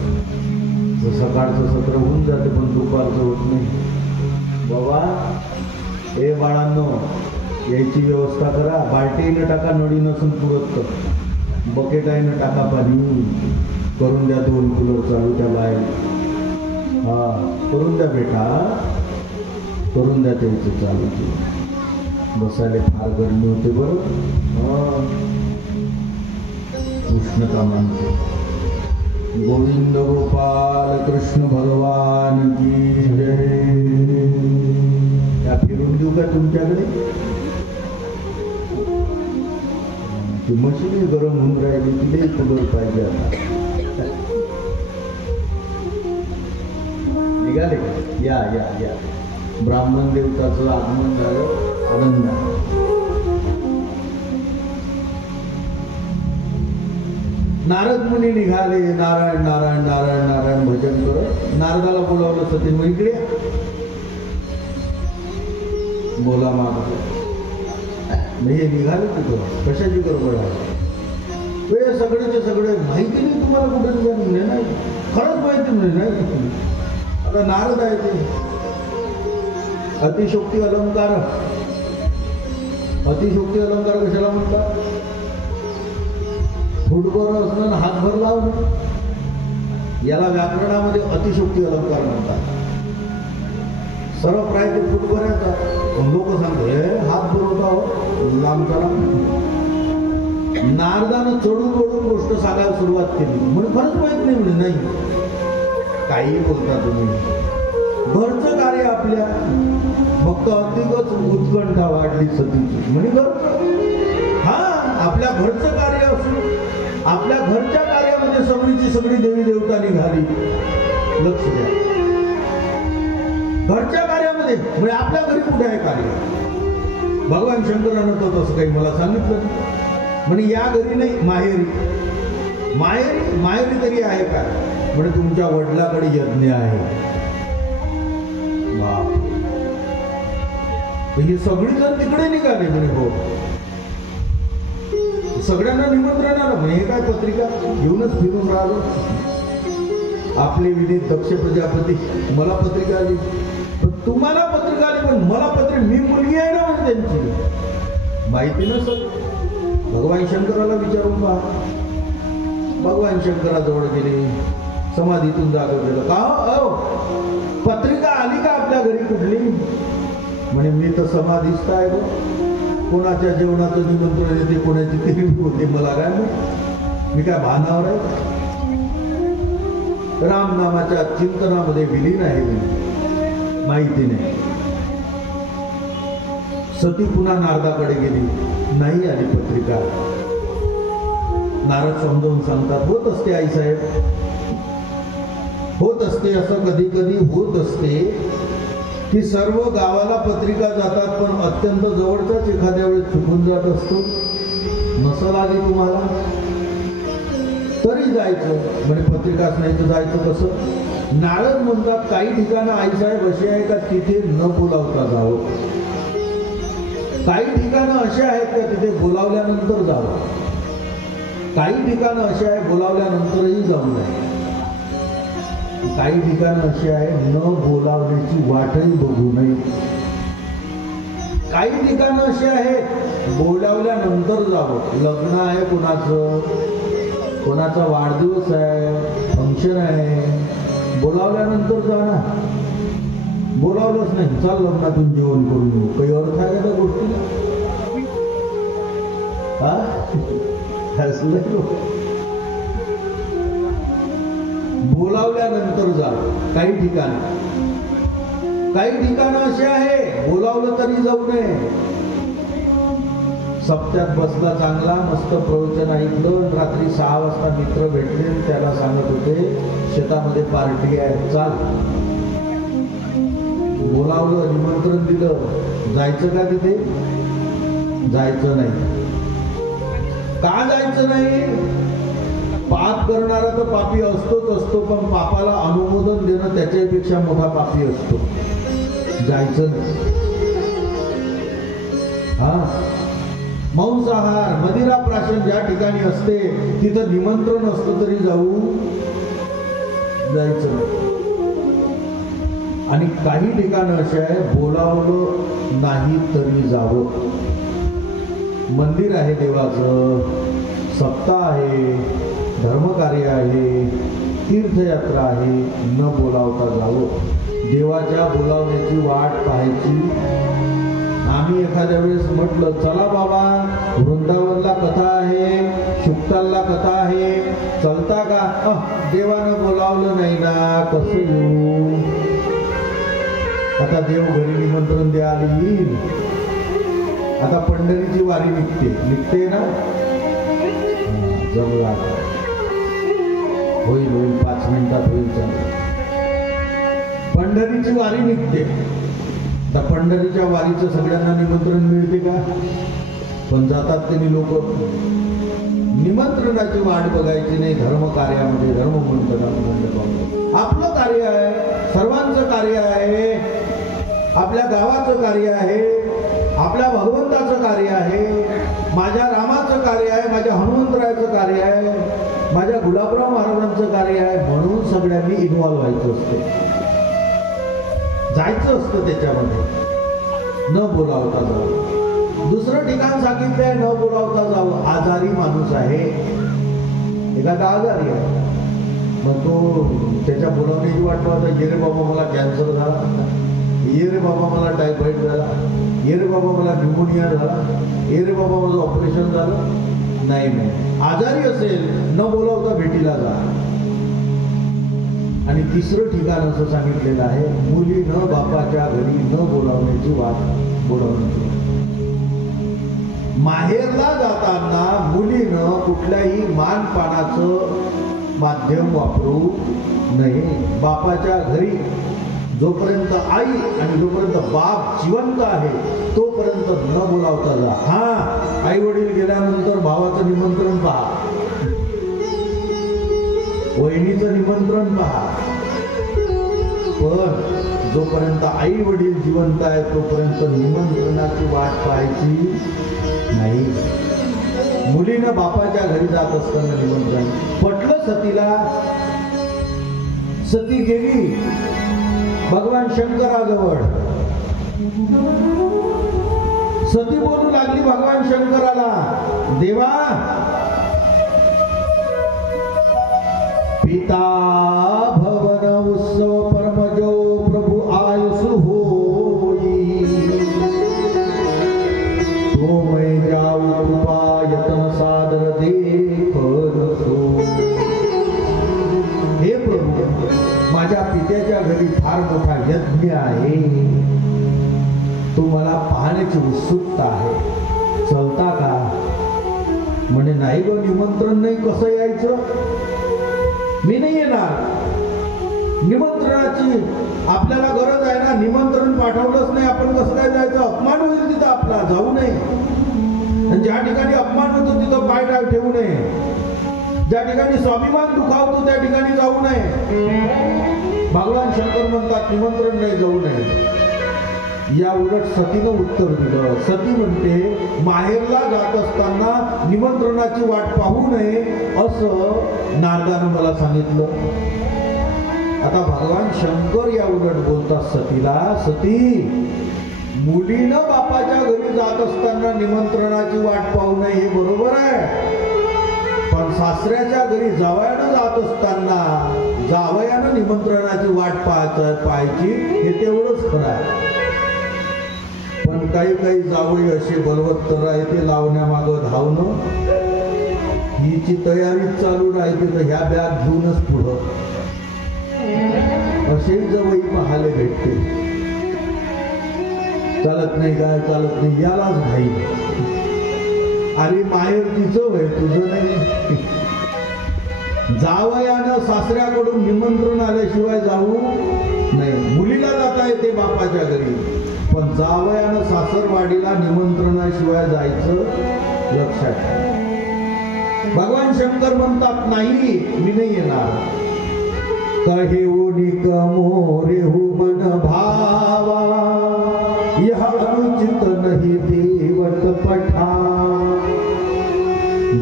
सकाळचं सत्र होऊन जाते पण दुपारचं होत नाही. बाबा हे बाळांनो यायची व्यवस्था करा. बाल्टीनं टाका, नळी नसून पुरत बकेटाईनं टाका पाणी. करून द्या 2 कूलर चालू त्या बाहेर. हा करून द्या बेटा, करून द्या त्याचं चालू. बसायला फार गरमी होते बरं. नका मानतो. गोविंद गोपाल कृष्ण भगवान की जय. त्या फिरून देऊ का तुमच्याकडे? ती मशीन गरम होऊन राहिली, तिथे कूलर पाहिजे आता. निघाले या या या. ब्राह्मण देवताचं आगमन झालं, आनंद आहे. नारद मुनी निघाले, नारायण नारायण नारायण नारायण भजन करत. नारदाला बोलावलं, सतीन मग इकडे बोला माग. हे निघाले तिथं, कशाची गडबड आहे? ते सगळेचे सगळे माहिती नाही तुम्हाला कुठे निघाले नाही, खरंच माहिती नाही. आता नारद आहे ते अतिशोक्ती अलंकार. अतिशोक्ती अलंकार कशाला म्हणतात? फुटभर असणं, हातभर लावणं, याला व्याकरणामध्ये अतिशोक्ती अलंकार म्हणतात. सर्व प्राय ते फुटभराचा. लोक सांगतो हे हात भरवता लांबचा लांब. नारदानं चढून चढून गोष्ट सांगायला सुरुवात केली. म्हणजे खरंच माहित नाही म्हणजे नाही. काही बोलता तुम्ही, घरचं कार्य आपल्या, मग तर अधिकच उत्कंठा वाढली सतीची. म्हणजे घरचं, हा आपल्या घरचं कार्य असून आपल्या घरच्या कार्यामध्ये सगळीची सगळी देवी देवता निघाली. लक्ष द्या, घरच्या कार्यामध्ये. म्हणजे आपल्या घरी कुठे आहे कार्य? भगवान शंकरानं तर तसं काही मला सांगितलं. म्हणजे या घरी नाही, माहेरी. माहेरी माहेरी तरी आहे का? म्हणजे तुमच्या वडिलाकडे यज्ञ आहे. बाप, हे सगळी जण तिकडे निघाले. म्हणे हो, सगळ्यांना निमंत्रण आलं. म्हणजे हे काय पत्रिका घेऊनच फिरून राहिलो. आपले विनीत दक्ष प्रजापती, मला पत्रिका आली. तुम्हाला पत्रिका आली, पण मला पत्रिका, मी मुलगी आहे ना म्हणजे त्यांची माहिती नसत. भगवान शंकराला विचारून पहा. भगवान शंकराजवळ गेले, समाधीतून जागं गेलं. का पत्रिका आली का आपल्या घरी कुठली? म्हणे मी तर समाधीस्थ आहे गो. कोणाच्या जेवणाचं निमंत्रण येते, कोणाची तरी होते, मला काय नाही. मी काय भानावर आहे? राम नामाच्या चिंतनामध्ये विलीन आहे मी, माहिती नाही. सती पुन्हा नारदाकडे गेली, नाही आली पत्रिका. नारद समजावून सांगतात, होत असते आईसाहेब, होत असते. असं कधी कधी होत असते की सर्व गावाला पत्रिका जातात, पण अत्यंत जवळचाच एखाद्या वेळेस चुकून जात असतो. नसल आली तुम्हाला तरी जायचं. म्हणजे पत्रिकाच नाही तर जायचं कसं? नारद म्हणतात, काही ठिकाणं आईसाहेब अशी आहे का तिथे न बोलावता जावं. काही ठिकाणं असे आहेत का तिथे बोलावल्यानंतर जावं. काही ठिकाणं अशी आहे बोलावल्यानंतरही जाऊ नये. काही ठिकाणं अशी आहे न बोलावण्याची वाटही बघू नये. काही ठिकाणं अशी आहेत बोलावल्यानंतर जावं. लग्न आहे कोणाचं, कोणाचा वाढदिवस आहे, फंक्शन आहे, बोलावल्यानंतर जा ना. बोलावलंच नाही, चाल लग्नातून जेवण करून येऊ. काही अर्थ आहे का त्या गोष्टीला? बोलावल्यानंतर जा. काही ठिकाणं असे आहे बोलावलं तरी जाऊ नये. सप्त्यात बसला चांगला, मस्त प्रवचन ऐकलं. रात्री 6 वाजता मित्र भेटले, त्याला सांगत होते शेतामध्ये पार्टी आहे, चाल. बोलावलं, निमंत्रण दिलं, जायचं का तिथे? जायचं नाही. का जायचं नाही? पाप करणारा तर पापी असतोच असतो, पण पापाला अनुमोदन देणं त्याच्यापेक्षा मोठा पापी असतो. जायचं नाही. हा, मांसाहार, मदिरा प्राशन ज्या ठिकाणी असते तिथं निमंत्रण असतं तरी जायचं नाही. आणि काही ठिकाणं असे आहे बोलावलं नाही तरी जावं. मंदिर आहे देवाचं, सप्ताह आहे, धर्मकार्य आहे, तीर्थयात्रा आहे, न बोलावता जावं. देवाच्या बोलावण्याची वाट पाहायची. आम्ही एखाद्या वेळेस म्हटलं चला बाबा वृंदावनला कथा आहे, मुक्ताला कथा आहे, चलता का? देवानं बोलावलं नाही ना, कसं येऊ? आता देव घरी निमंत्रण द्यायला येईल. आता पंढरीची वारी निघते ना, जमला होईल 5 मिनिटात होईल. चालेल. पंढरीची वारी निघते. तर पंढरीच्या वारीचं सगळ्यांना निमंत्रण मिळते का? पण जातात त्यांनी लोक. निमंत्रणाची वाट बघायची नाही. धर्म कार्यामध्ये, धर्म मंडपामध्ये आपलं कार्य आहे, सर्वांचं कार्य आहे, आपल्या गावाचं कार्य आहे, आपल्या भगवंताचं कार्य आहे, माझ्या रामाचं कार्य आहे, माझ्या हनुमंतरायाचं कार्य आहे, माझ्या गुलाबराव महाराजांचं कार्य आहे. म्हणून सगळ्यांनी इन्व्हॉल्व्ह व्हायचं असते, जायचं असतं त्याच्यामध्ये. न बोलावता जावं. दुसरं ठिकाण सांगितलंय न बोलावता जावं. आजारी माणूस आहे, एखादा आजारी आहे, मग तो त्याच्या बोलावण्याची वाट पाहता. ये रे बाबा मला कॅन्सर झाला, ये रे बाबा मला टायफॉइड झाला, ये रे बाबा मला न्यूमोनिया झाला, ये रे बाबा माझं ऑपरेशन झालं. नाही, आजारी असेल न बोलावता भेटीला जा. आणि तिसरं ठिकाण असं सांगितलेलं आहे, मुलीनं बापाच्या घरी न बोलावण्याची वाट बोलावण्याची. माहेरला जाताना मुलीनं कुठल्याही मानपानाचं माध्यम वापरू नये. बापाच्या घरी जोपर्यंत आई आणि जोपर्यंत बाप जिवंत आहे तोपर्यंत न बोलावता जा. हा, आई वडील गेल्यानंतर भावाचं निमंत्रण पहा, वहिनीचं निमंत्रण पहा. पण जोपर्यंत आई वडील जिवंत आहे तोपर्यंत निमंत्रणाची वाट पाहायची नाही. मुलीनं बापाच्या घरी जात असताना निमंत्रण पटलं सतीला. सती गेली भगवान शंकराजवळ. सती बोलू लागली भगवान शंकराला, देवा पिता भवन उत्सव परमजो प्रभु आयुष होई, तो मै जाऊ कृपा यतन सादर देखो. हे प्रभू, माझ्या पित्याच्या घरी फार मोठा यज्ञ आहे, तो मला पाहण्याची उत्सुकता आहे, चलता का? म्हणे नाही ग, निमंत्रण नाही, कसं यायचं? मी नाही येणार. निमंत्रणाची आपल्याला गरज आहे ना, निमंत्रण पाठवलंच नाही आपण कसं काय जायचं? अपमान होईल तिथं आपला, जाऊ नये. आणि ज्या ठिकाणी अपमान होतो तिथं पाय टाळ ठेवू नये. ज्या ठिकाणी स्वाभिमान दुखावतो त्या ठिकाणी जाऊ नये. भगवान शंकर म्हणतात निमंत्रण नाही, जाऊ नये. या उलट सतीनं उत्तर दिलं. सती म्हणते माहेरला जात असताना निमंत्रणाची वाट पाहू नये असं नारदानं मला सांगितलं. आता भगवान शंकर या उलट बोलतात सतीला, सती मुलीनं बापाच्या घरी जात असताना निमंत्रणाची वाट पाहू नये हे बरोबर आहे, पण सासऱ्याच्या घरी जावयानं जात असताना जावयानं निमंत्रणाची वाट पाहायची हे तेवढंच खरं आहे. पण काही जावई असे बलवत्तर आहे ते लावण्यामागं धावणं, हिची तयारी चालू राहते तर ह्या बॅग घेऊनच पुढं असे जवळ पाहायला भेटते. चालत नाही काय, चालत नाही, यालाच घाई. अरे माहेर तिचं वय, तुझं नाही. जावयानं सासऱ्याकडून निमंत्रण आल्याशिवाय जाऊ नाही. मुलीला जाता येते बापाच्या घरी, पण जावयानं सासरवाडीला निमंत्रणाशिवाय जायचं लक्षात ठेवा. भगवान शंकर म्हणतात नाही, मी नाही येणार. कहे उनिक मोरे हु मन भावा, यह अनुचित नहीं देवत पठा.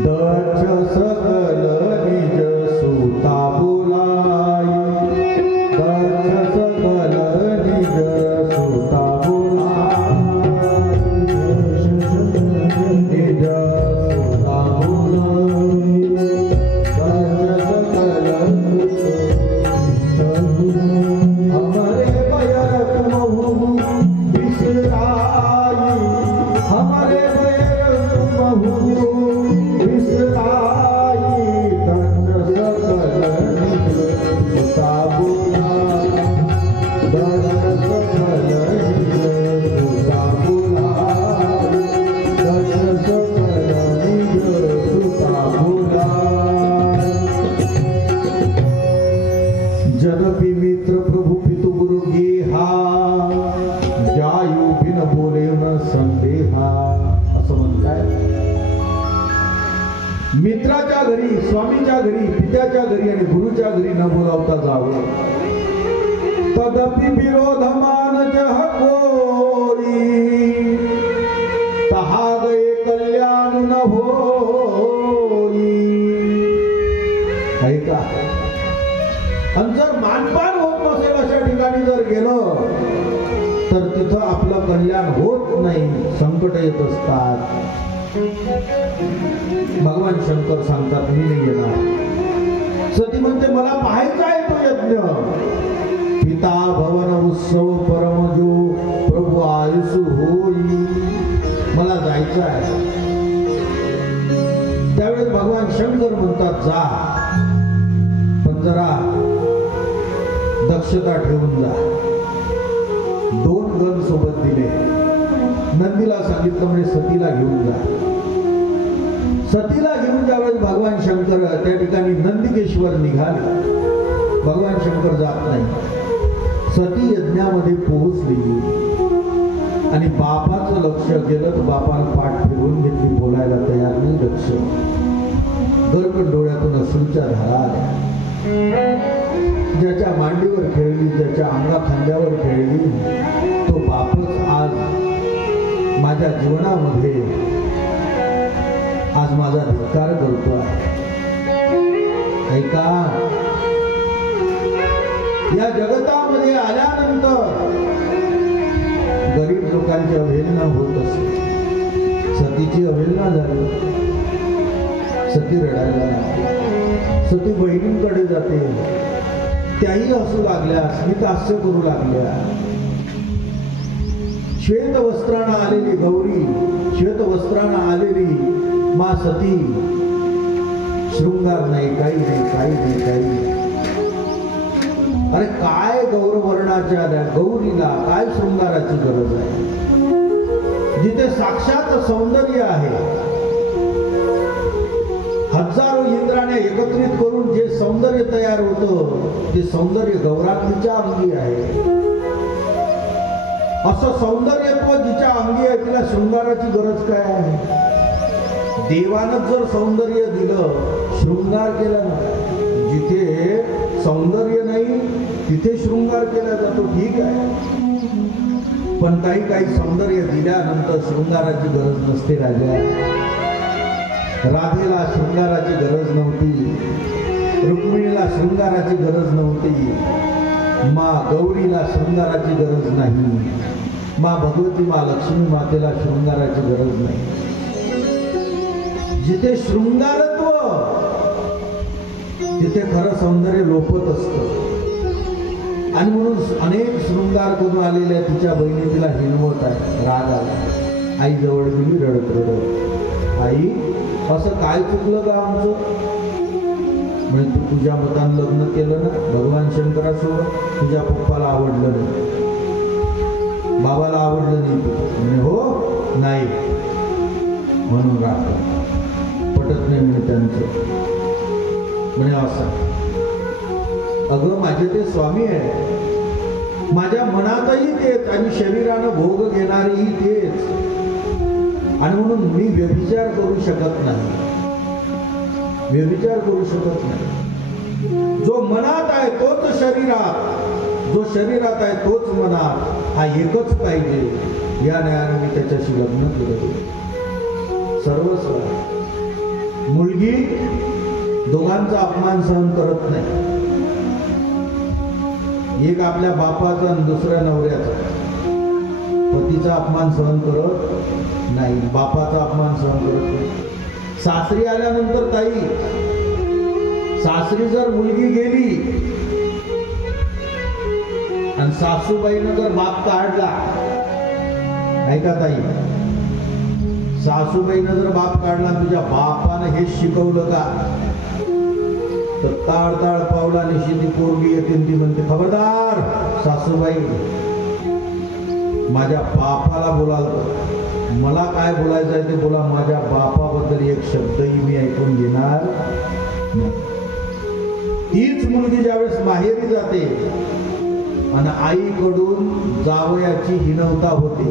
दक्ष सकल निज सुता बोलाई, दक्ष सकल निज सुता बोलाई, निज सुता बोलाई, दक्ष सकल हमारे बयर तुमहु बिसराई, हमारे बयर तुमहु बिसराई. मित्राच्या घरी, स्वामीच्या घरी, पित्याच्या घरी आणि गुरुच्या घरी न बोलावता जावे. तदपि विरोध मान जह कोई, तहा गए कल्याण न होई. ऐका, आणि जर मानपान होत नसेल अशा ठिकाणी जर गेलं तर तिथं आपलं कल्याण होत नाही, संकट येत असतात. भगवान शंकर सांगतात मी नाही येणार. सती म्हणते मला पाहायचा आहे तो यज्ञ. पिता भवन उत्सव परमजो प्रभू आयुष होई, मला जायचं आहे. त्यावेळेस भगवान शंकर म्हणतात जा, पण जरा दक्षता ठेवून जा. 2 गण सोबत दिले. नंदीला सांगितलं म्हणजे सतीला घेऊन जा. सतीला घेऊन ज्यावेळेस भगवान शंकर त्या ठिकाणी नंदिकेश्वर निघाले, भगवान शंकर जात नाही. सती यज्ञामध्ये पोहोचली आणि बापाचं लक्ष गेलं तर बापाला पाठ फिरवून घेतली, बोलायला तयार नाही. लक्ष गरकन डोळ्यातून अश्रूच्या धारा आल्या. ज्याच्या मांडीवर खेळली, ज्याच्या अंगा खांद्यावर खेळली, तो बापच आज माझ्या जीवनामध्ये आज माझा धिक्कार करतो आहे. ऐका, या जगतामध्ये आल्यानंतर गरीब लोकांची अवहेलना होत असते. सतीची अवहेलना झाली, सती रडायला लागली. सती बहिणींकडे जाते, त्याही हसू लागल्या, स्मितहास्य करू लागल्या. श्वेत वस्त्रानं आलेली गौरी, श्वेत वस्त्रानं आलेली मा सती, शृंगार नाही, काही नाही, काही नाही, काही नाही. अरे काय गौरवर्णाच्या गौरीला काय शृंगाराची गरज आहे? जिथे साक्षात सौंदर्य आहे, हजारो इंद्राने एकत्रित करून जे सौंदर्य तयार होतं ते सौंदर्य गौरांगीच्या अंगी आहे. असं सौंदर्यत्व जिच्या अंगी आहे तिला शृंगाराची गरज काय आहे? देवानं जर सौंदर्य दिलं, शृंगार केला ना, जिथे सौंदर्य नाही तिथे शृंगार केला जातो, ठीक आहे. पण काही काही सौंदर्य दिल्यानंतर शृंगाराची गरज नसते. राजा राधेला शृंगाराची गरज नव्हती, रुक्मिणीला शृंगाराची गरज नव्हती, मा गौरीला शृंगाराची गरज नाही, मा भगवती मा लक्ष्मी मातेला शृंगाराची गरज नाही. जिथे शृंगारत्व तिथे खरं सौंदर्य लोपत असतं. आणि म्हणून अनेक शृंगार करून आलेल्या तिच्या बहिणी तिला हिणवत आहे. राग आला, आई जवळ गेली रडत रडत, आई असं काय चुकलं का आमचं? म्हणजे तू तुझ्या मतानं लग्न केलं ना भगवान शंकरासोबत, तुझ्या पप्पाला आवडलं नाही, बाबाला आवडलं नाही तू. म्हणे हो नाही, म्हणून राग पटत नाही म्हणे त्यांचं. म्हणे असं, अगं माझे ते स्वामी आहे, माझ्या मनातही तेच आणि शरीरानं भोग घेणारेही तेच, आणि म्हणून मी व्यभिचार करू शकत नाही, व्यभिचार करू शकत नाही. जो मनात आहे तोच शरीरात, जो शरीरात आहे तोच मनात, हा एकच पाहिजे. या न्यायाने मी त्याच्याशी लग्न केलं. सर्वस्व मुलगी दोघांचा अपमान सहन करत नाही. एक आपल्या बापाचा आणि दुसऱ्या नवऱ्याचा. पतीचा अपमान सहन करत नाही, बापाचा अपमान सहन करत नाही. सासरी आल्यानंतर ताई, सासरी जर मुलगी गेली आणि सासूबाईनं जर बाप काढला, ऐका ताई, सासूबाईनं जर बाप काढला, तुझ्या बापानं हेच शिकवलं का? तर ताळ ताळ पावला निशी ती पोरगी येते, ती म्हणते खबरदार सासूबाई, माझ्या बापाला बोलाल, मला काय बोलायचं आहे ते बोला, माझ्या बापाबद्दल एक शब्दही मी ऐकून घेणार नाही. तीच मुलगी ज्यावेळेस माहेरी जाते आणि आईकडून जावयाची हिणवता होते,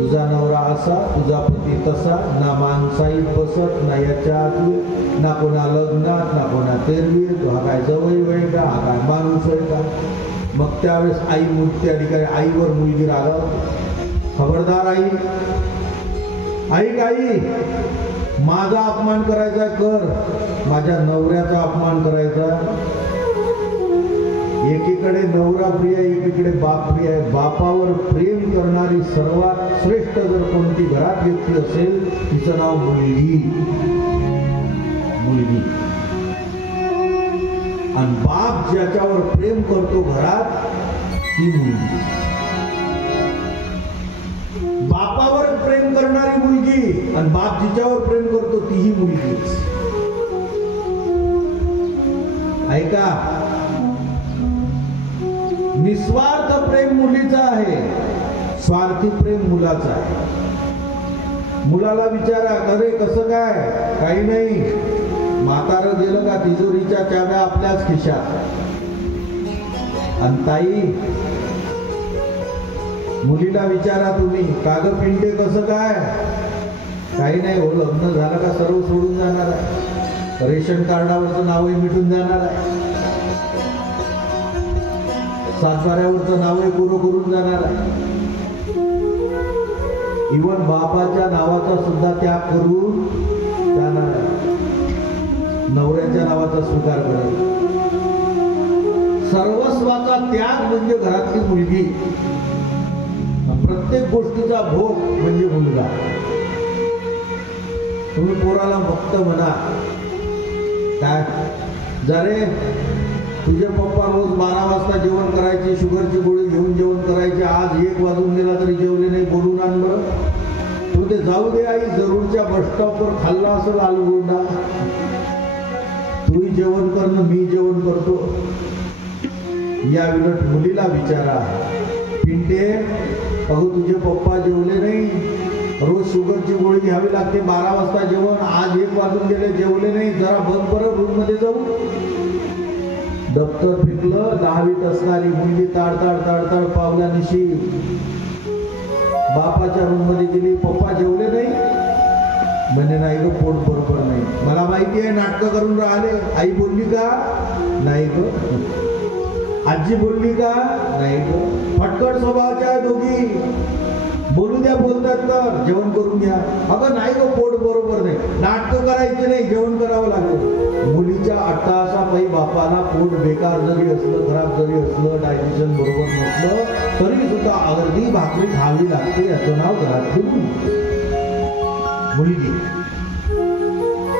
तुझा नवरा असा, तुझा पती तसा, ना माणसाईत बसत, ना याच्या आतली, ना कोणा लग्नात, ना कोणा तेरवीत, हा काय जवळ वेळ का, हा काय माणूस आहे का. मग त्यावेळेस आई मूर्ती आली काय, आईवर मुलगी रागावते. खबरदार आई, ऐक आई, माझा अपमान करायचा कर, माझ्या नवऱ्याचा अपमान करायचा. एकीकडे नवरा प्रिय आहे, एकीकडे बाप प्रिय आहे. बापावर प्रेम करणारी सर्वात श्रेष्ठ जर कोणती घरात व्यक्ती असेल, तिचं नाव मुलगी. मुलगी. आणि बाप ज्याच्यावर प्रेम करतो घरात, ती मुलगी. बापावर प्रेम करणारी मुलगी आणि बाप जिच्यावर प्रेम करतो तीही मुलगीच. ऐका, निस्वार्थ प्रेम मुलीचं आहे, स्वार्थी प्रेम मुलाचं आहे. मुलाला विचारा, अरे कसं काय, काही नाही, म्हातारं गेलं का तिजोरीच्या चाव्या आपल्याच खिशात. आणि ताई, मुलीला विचारा तुम्ही, काग पिंटे कसं काय, काही नाही हो, लग्न झालं का सर्व सोडून जाणार आहे, रेशन कार्डावरचं नावही मिटून जाणार आहे, सातबाऱ्यावरचं नावही पुरं करून जाणार आहे. इवन बापाच्या नावाचा सुद्धा त्याग करून जाणार आहे, नवऱ्याच्या नावाचा स्वीकार करेल. सर्वस्वाचा त्याग म्हणजे घरातली मुलगी, प्रत्येक गोष्टीचा भोग म्हणजे मुलगा. तुम्ही पोराला फक्त म्हणा, काय जरे तुझे पप्पा रोज 12 वाजता जेवण करायचे, शुगरची गोळी घेऊन जेवण करायचे, आज 1 वाजून गेला तरी जेवले नाही, बोलून आण बरं. तू ते जाऊ दे आई, जरूरच्या बसस्टॉपवर खाल्ला असेल आलूगोंडा, तूही जेवण करणं, मी जेवण करतो. या उलट मुलीला विचारा, पिंटे अहो तुझे पप्पा जेवले नाही, रोज शुगरची गोळी घ्यावी लागते, 12 वाजता जेवण, आज 1 वाजून गेले जेवले नाही, जरा बंद बरं, रूम मध्ये जाऊ. दप्तर फेकलं, 10वीत असणारी मुलगी ताडताड ताडताड पावलानिशी बापाच्या रूम मध्ये गेली, पप्पा जेवले नाही, म्हणे नाही ग, पोट बरोबर नाही. मला माहिती आहे नाटकं करून राहिले. आई बोलली का, नाही ग. आजी बोलली का, नाही ग. फटकट स्वभावाच्या आहे दोघी, बोलू द्या, बोलतात तर जेवण करून घ्या. अगं नाही ग, पोट बरोबर नाही, नाटकं करायचे नाही, जेवण करावं लागेल. मुलीच्या अट्टहासापायी बापाला पोट बेकार जरी असलं, खराब जरी असलं, डायजेशन बरोबर नसलं तरी सुद्धा अर्धी भाकरी खावी लागते. याचं नाव घरातली मुलगी.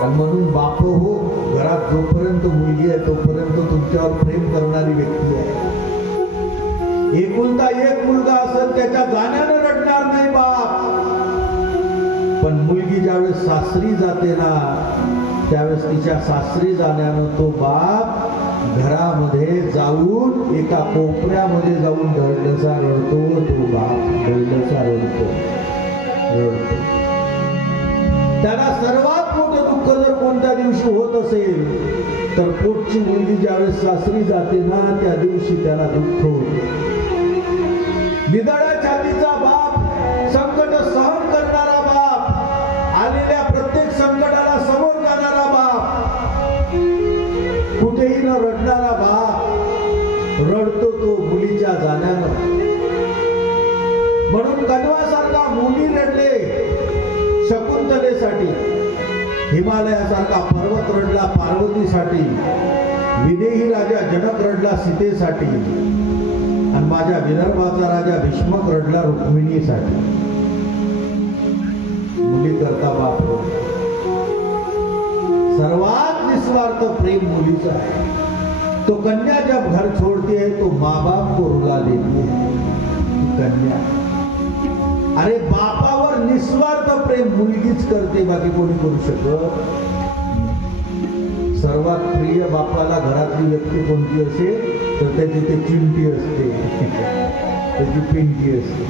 आणि म्हणून बाप हो, घरात जोपर्यंत मुलगी आहे तोपर्यंत तुमच्यावर प्रेम करणारी व्यक्ती आहे. एकुलता एक मुलगा असेल, त्याच्या जाण्यानं रडणार नाही बाप. पण मुलगी ज्यावेळेस सासरी जाते ना, त्यावेळेस तिच्या सासरी जाण्यानं तो बाप घरामध्ये जाऊन एका कोपऱ्यामध्ये जाऊन दळदसा रडतो. तो बाप दळदसा रडतो. त्याला सर्वात मोठं दुःख जर कोणत्या दिवशी होत असेल तर पोटची मुलगी ज्यावेळेस सासरी जाते ना, त्या दिवशी त्याला दुःख होते. निदळ्या छातीचा बाप, संकट सहन करणारा बाप, आलेल्या प्रत्येक संकटाला समोर जाणारा बाप, कुठेही न रडणारा बाप रडतो तो मुलीच्या जाण्यानं. म्हणून कण्वासारखा मुली रडले शकुंतलेसाठी, हिमालयासारखा पर्वत रडला पार्वतीसाठी, विदेही राजा जनक रडला सीतेसाठी, आणि माझ्या विदर्भाचा राजा भीष्मक रडला रुक्मिणीसाठी. मुली करता बाप सर्वात निस्वार्थ प्रेम मुलीचा है. तो कन्या जब घर छोड़ती है तो माँ बाप को रुला देती है. कन्या, अरे बापावर निस्वार्थ प्रेम मुलगीच करते, बाकी कोणी करू शकत. सर्वात प्रिय बापाला घरातली व्यक्ती कोणती असेल तर त्याची ते चिमटी असते, त्याची पिंटी असते.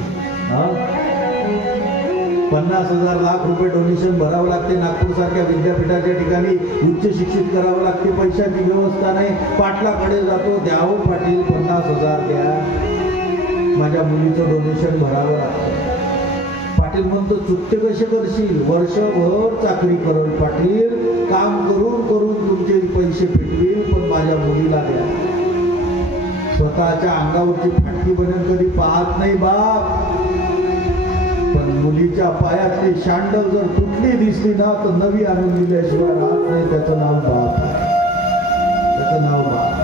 50,000 लाख रुपये डोनेशन भरावं लागते. नागपूर सारख्या विद्यापीठाच्या ठिकाणी उच्च शिक्षित करावं लागते. पैशाची व्यवस्था नाही. पाटलाकडे जातो, द्यावं पाटील 50,000 द्या, माझ्या मुलीचं डोनेशन भरावं लागतं. पाटील म्हणतो चुकते कसे करशील, वर्षभर चाकरी करल पाटील, काम करून करून तुमचे पैसे फिटतील, पण माझ्या मुलीला द्या. स्वतःच्या अंगावरची फाटकी बनून कधी पाहत नाही बाप, पण मुलीच्या पायातली शांडल जर तुटली दिसली ना तर नवी आणून दिल्याशिवाय राहत नाही. त्याचं नाव बाप आहे, त्याचं नाव बाप.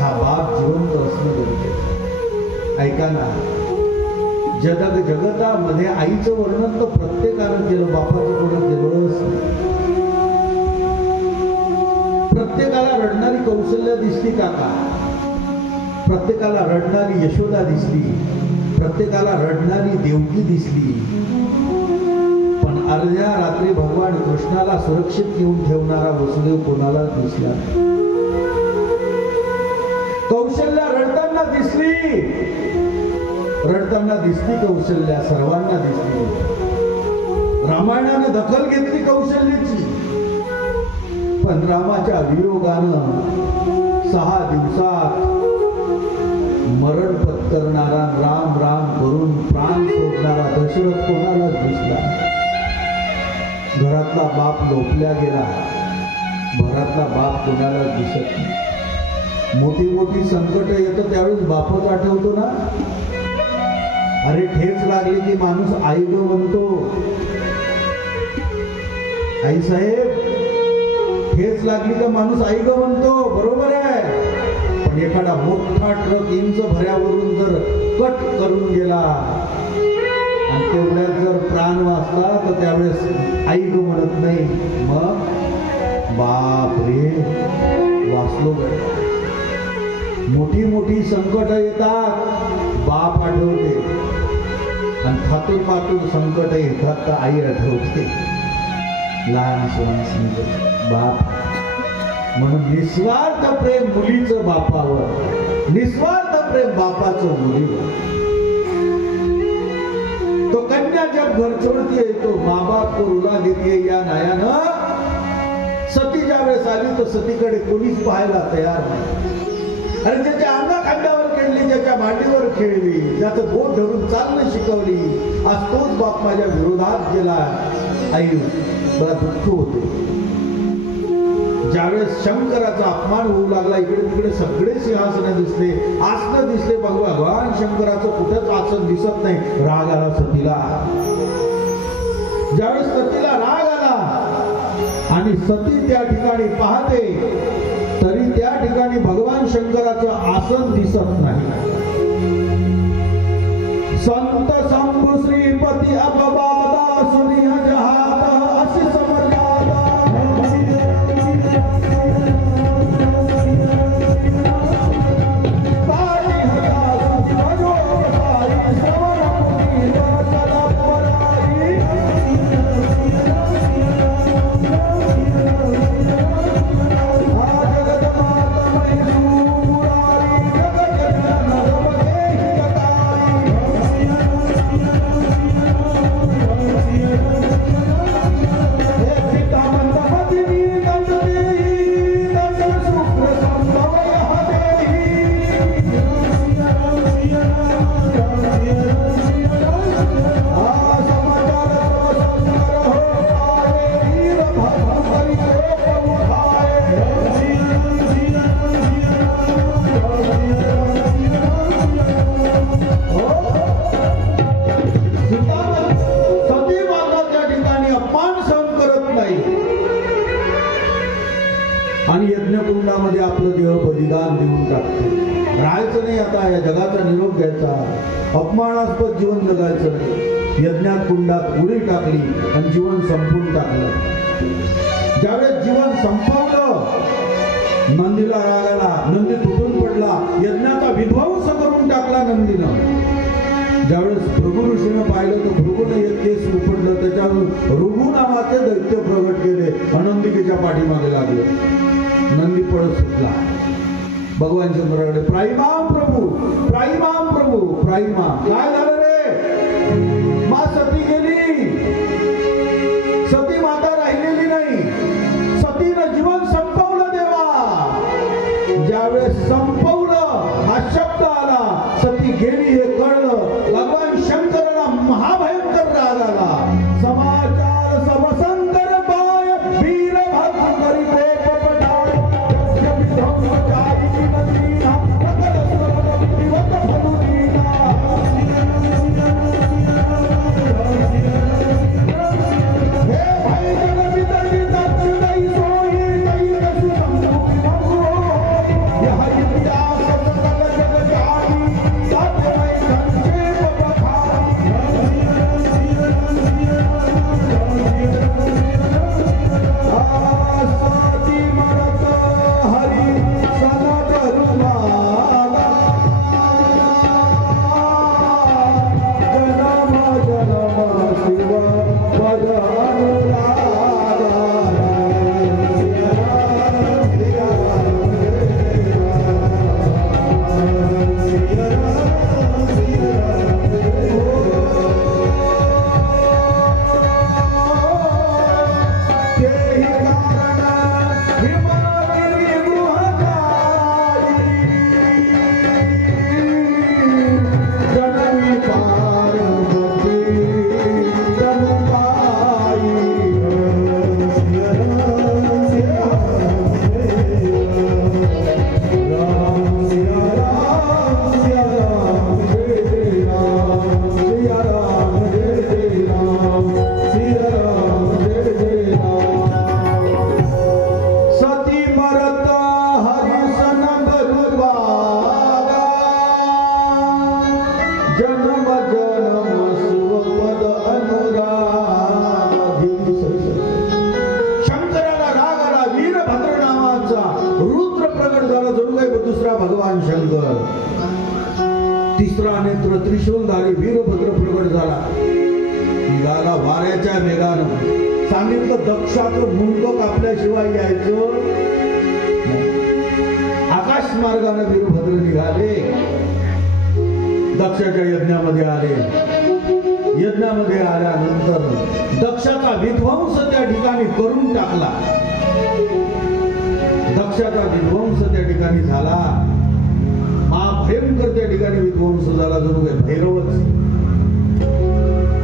हा बाप जिवंत असणं गरजेचं. ऐका ना, जगतामध्ये आईचं वर्णन तर प्रत्येकानं केलं, बापाचं कोणं केलंच नाही. प्रत्येकाला रडणारी कौशल्य दिसली काका, प्रत्येकाला रडणारी यशोदा दिसली, प्रत्येकाला रडणारी देवकी दिसली, पण अर्ध्या रात्री भगवान कृष्णाला सुरक्षित नेऊन ठेवणारा वसुदेव कोणाला दिसला. कौशल्या रडताना दिसली, रडताना दिसली कौशल्या, सर्वांना दिसली. रामायणाने दखल घेतली कौशल्याची, पण रामाच्या वियोगानं 6 दिवसात मरण पत्करणारा, राम राम करून प्राण सोडणारा दशरथ कोणालाच दिसला. घरातला बाप लोपल्या गेला, घरातला बाप कोणालाच दिसत नाही. मोठी मोठी संकट येतं त्यावेळेस बापच आठवतो ना. अरे ठेच लागली की माणूस आई गो म्हणतो. आई साहेब, ठेच लागली का माणूस आई ग म्हणतो, बरोबर आहे. पण एखादा मोठा ट्रक इंच भऱ्यावरून जर कट करून गेला आणि तेवढ्यात जर प्राण वाचला तर त्यावेळेस आई ग म्हणत नाही, मग बाप रे वाचलो ग. मोठी मोठी संकट येतात, बाप आठवते, आणि थातूर पातूर संकट येतात तर आई आठवते. लहान सोन बाप म्हणून निस्वार्थ प्रेम मुलीचं बापावर, निस्वार्थ प्रेम बापाचं मुलीवर. तो कन्या जब घर छोड़ती है तो माँ बाप को रुला देती है या नायानं. सती ज्यावेळेस आली तर सतीकडे कोणीच पाहायला तयार नाही. अरे ज्याच्या अंगाखांद्यावर खेळली, ज्याच्या मांडीवर खेळली, ज्याचं बोट धरून चालणं शिकवली, आज तोच बाप माझ्या विरोधात गेला. आई बरा दुःख होते. ज्यावेळेस शंकराचा अपमान होऊ लागला, इकडे तिकडे सगळे सिंहासन दिसले, आसन दिसले, भगवान शंकराचं कुठंच आसन दिसत नाही. राग आला सतीला. ज्यावेळेस सतीला राग आला आणि सती त्या ठिकाणी पाहते, तरी त्या ठिकाणी भगवान शंकराचं आसन दिसत नाही. संत शंभू श्रीपती अपवादा सुनिह जहात असे समर्यादा. आणि यज्ञकुंडामध्ये आपलं देह बलिदान देऊन टाकते. राहायचं नाही आता, या जगाचा निरोप घ्यायचा, अपमानास्पद जीवन जगायचं नाही. यज्ञात कुंडात उडी टाकली आणि जीवन संपून टाकलं. ज्यावेळेस जीवन संपवलं, नंदीला राग आला, नंदी तुटून पडला, यज्ञाचा विध्वंस करून टाकला नंदीनं. ज्यावेळेस भृगु ऋषीनं पाहिलं तर भृगुनं एक केस उपडलं, त्याच्यावर ऋगु नावाचे दैत्य प्रगट केले, अनंतिकेच्या पाठीमागे लागले. नंदी पळत सुटला. भगवान शंकराकडे, प्राईमाम प्रभू, प्राईमाम प्रभू, प्राईमाम. काय झालं रे? मा सती गेली, सती माता राहिलेली नाही, सतीनं जीवन संपवलं देवा. ज्यावेळेस संपवलं हा शब्द आला, सती गेली हे कळलं, भगवान शंकराला दुसरा भगवान शंकर, तिसरा नेत्र त्रिशूलधारी वीरभद्र प्रगट झाला. निघाला वाऱ्याच्या वेगानं. सांगितलं दक्षाचं मुंडक कापल्याशिवाय यायचं. आकाश मार्गाने वीरभद्र निघाले. दक्षाच्या यज्ञामध्ये आले. यज्ञामध्ये आल्यानंतर दक्षाचा विध्वंस त्या ठिकाणी करून टाकला. दक्षाचा विध्वंस त्या ठिकाणी झाला. महाभयंकर त्या ठिकाणी विध्वंस झाला. जणू काही भैरवच.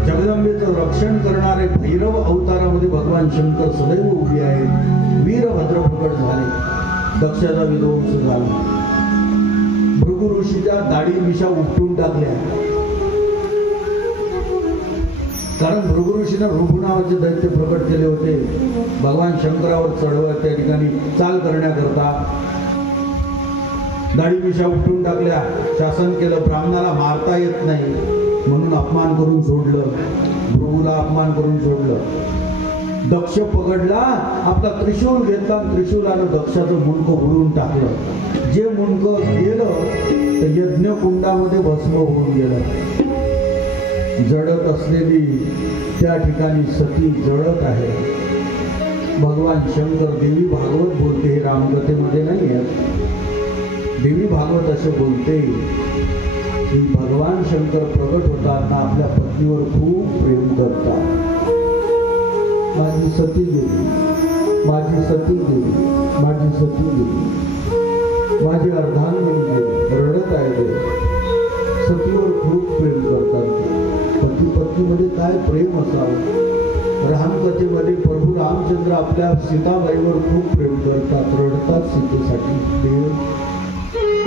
जगदंबेचं रक्षण करणारे भैरव अवतारामध्ये भगवान शंकर सदैव उभे आहेत. वीरभद्र प्रकट झाले. दक्षाचा विध्वंस झाला. भृगु ऋषीच्या दाढी मिशा उपटून टाकल्या. कारण भृगु ऋषीने ऋभू नावाचे दैत्य प्रकट केले होते भगवान शंकरावर चढवत त्या ठिकाणी चाल करण्याकरता. दाढी मिशा उपटून टाकल्या. शासन केलं. ब्राह्मणाला मारता येत नाही म्हणून अपमान करून सोडलं. भृगूला अपमान करून सोडलं. दक्ष पकडला. आपला त्रिशूल घेतला. त्रिशूलानं दक्षाचं मुंडकं उडवून टाकलं. जे मुंडकं गेलं तर यज्ञ कुंडामध्ये भस्म होऊन गेलं. जळत असलेली त्या ठिकाणी सती जळत आहे. भगवान शंकर देवी भागवत बोलते. हे रामकथेमध्ये नाही आहे. देवी भागवत असे बोलते की भगवान शंकर प्रगट होताना आपल्या पत्नीवर खूप प्रेम करतात. माझी सती गेली, माझी सती गेली, माझी सती गेली, माझी अर्धांगिनी गेली. रडत आहे ते. सतीवर खूप प्रेम करतात. पती पत्नीमध्ये काय प्रेम असावं. रामकथेमध्ये प्रभू रामचंद्र आपल्या सीताबाईवर खूप प्रेम करतात. रडतात सीतेसाठी. देव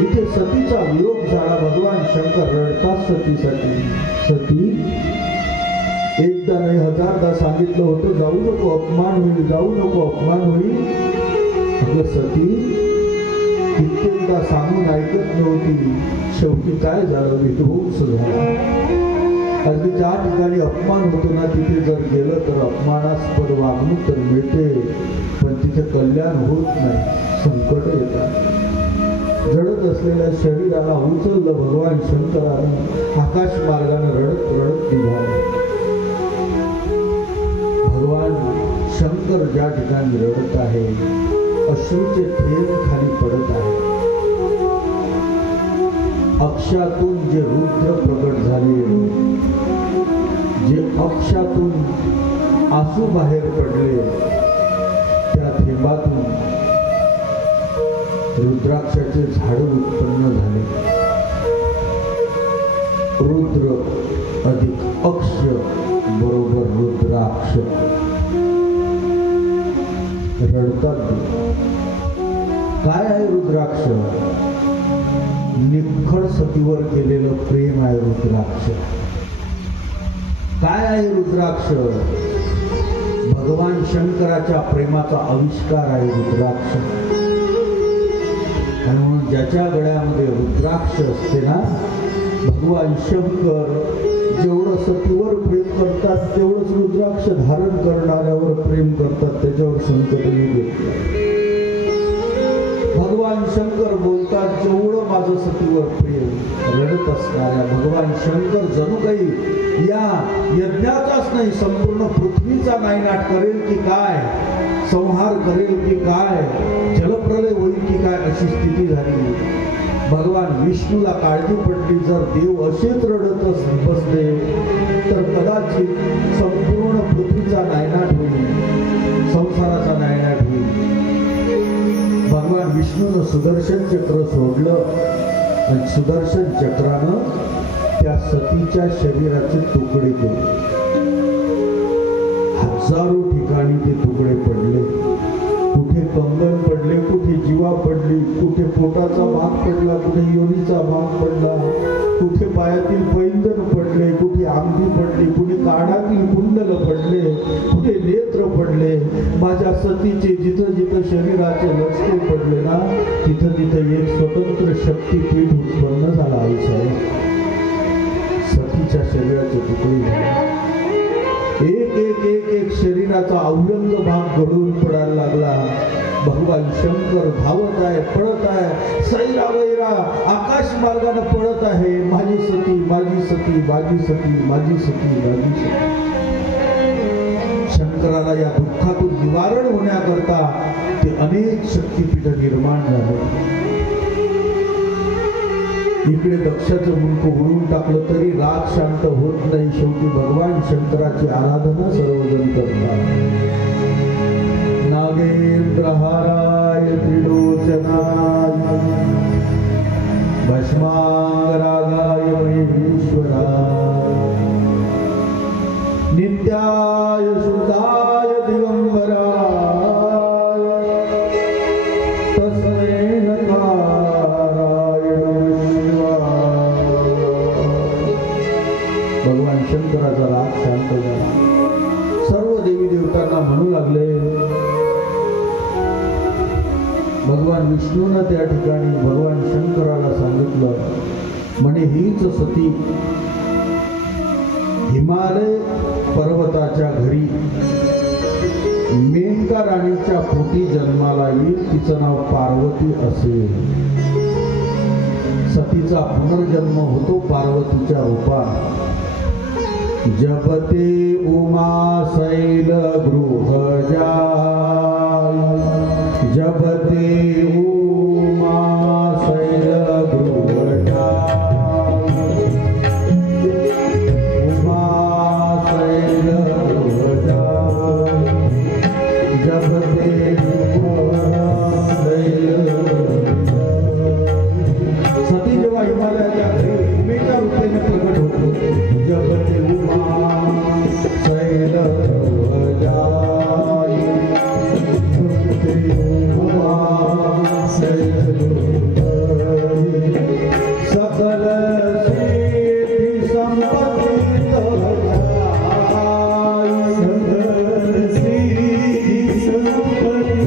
इथे सतीचा वियोग झाला. भगवान शंकर रडतात सतीसाठी. सती एकदा नाही हजारदा सांगितलं होतं जाऊ नको अपमान होईल, जाऊ नको अपमान होईल. अगं सती कित्येकदा सांगून ऐकत नव्हती. शेवटी काय झालं. विध्वंस झाला. अगदी ज्या ठिकाणी अपमान होतो ना तिथे जर गेलं तर अपमानास्पद वागणूक तर मिळते पण तिथे कल्याण होत नाही. संकट येतात. जळत असलेल्या शरीराला उचललं भगवान शंकरानं. आकाश मार्गाने रडत रडत निघाले. भगवान शंकर ज्या ठिकाणी रडत आहे अश्रूचे थेंब खाली पडत आहे. अक्षातून जे रुद्र प्रकट झाले, जे अक्षातून आसू बाहेर पडले त्या थेंबातून रुद्राक्षाचे झाड उत्पन्न झाले. रुद्र अधिक अक्ष बरोबर रुद्राक्ष. रडतात. काय आहे रुद्राक्ष. निखळ सतीवर केलेलं प्रेम आहे रुद्राक्ष. काय आहे रुद्राक्ष. भगवान शंकराच्या प्रेमाचा आविष्कार आहे रुद्राक्ष. आणि म्हणून ज्याच्या गळ्यामध्ये रुद्राक्ष असते ना भगवान शंकर जेवढं सतीवर प्रेम करतात तेवढंच रुद्राक्ष धारण करणाऱ्यावर प्रेम करतात. त्याच्यावर संकट येत. भगवान शंकर बोलतात जेवढं माझं सतीवर प्रेम. रडत असणाऱ्या भगवान शंकर जणू काही या यज्ञाचाच नाही संपूर्ण पृथ्वीचा नायनाट करेल की काय, संहार करेल की काय, जलप्रलय होईल की काय अशी स्थिती झाली. भगवान विष्णूला काळजी पडली जर देव असेच रडत बसले तर कदाचित संपूर्ण पृथ्वीचा नायनाट होईल, संसाराचा नायनाट होईल. भगवान विष्णूनं सुदर्शन चक्र सोडलं आणि सुदर्शन चक्रानं त्या सतीच्या शरीराचे तुकडे केले. हजारो ठिकाणी ते तुकडे पडले. कुठे कंगन पडले, कुठे जीवा पडली, कुठे पोटाचा भाग पडला, कुठे योनीचा भाग पडला, कुठे पायातील पैंजण पडले, कुठे आंबी पडली, कुठे कानातील कुंडल पडले, कुठे नेत्र पडले. माझ्या सतीचे जिथं जिथं शरीराचे लचके पडले ना तिथं तिथं एक स्वतंत्र शक्तीपीठ उत्पन्न झाला. आईसाहेब सतीच्या शरीराचे तुकडे झाले. एक एक एक एक शरीराचा अवयंग भाग गळून पडायला लागला. भगवान शंकर धावत आहे, पळत आहे, सैरा वैरा आकाश मार्गाने पळत आहे. माझी सती, माझी सती, माझी सती, माझी सती, माझी सती. शंकराला या दुःखातून निवारण होण्याकरता ते अनेक शक्तिपीठ निर्माण झाले. इकडे दक्षाचं मुंडक उडून टाकलं तरी राग शांत होत नाही. शेवटी भगवान शंकराची आराधना सर्वजण करतात. नागेंद्रहाराय त्रिलोचनाय भस्मांगरागाय महेश्वराय नित्याय शुद्धाय दिगंबराय तस्मै नमः शिवाय. भगवान शंकराचा राग शांत झाला. सर्व देवी देवतांना म्हणू लागले. भगवान विष्णूने त्या ठिकाणी भगवान शंकराला सांगितलं, म्हणे हीच सती हिमालय पर्वताच्या घरी मेनका राणीच्या पोटी जन्माला येईल. तिचं नाव पार्वती असेल. सतीचा पुनर्जन्म होतो पार्वतीच्या रूपात. जपते उमा शैल गृहजा, जपते उमा शैल गृहजा, उमा शैल गृहजा, जपते उमा शैल. सती जेव्हा हिमालयाच्या घरी उमेच्या रूपेने प्रकट होतो, जपते उमा शैल गृहजा, सकल सिद्धि संपत्ति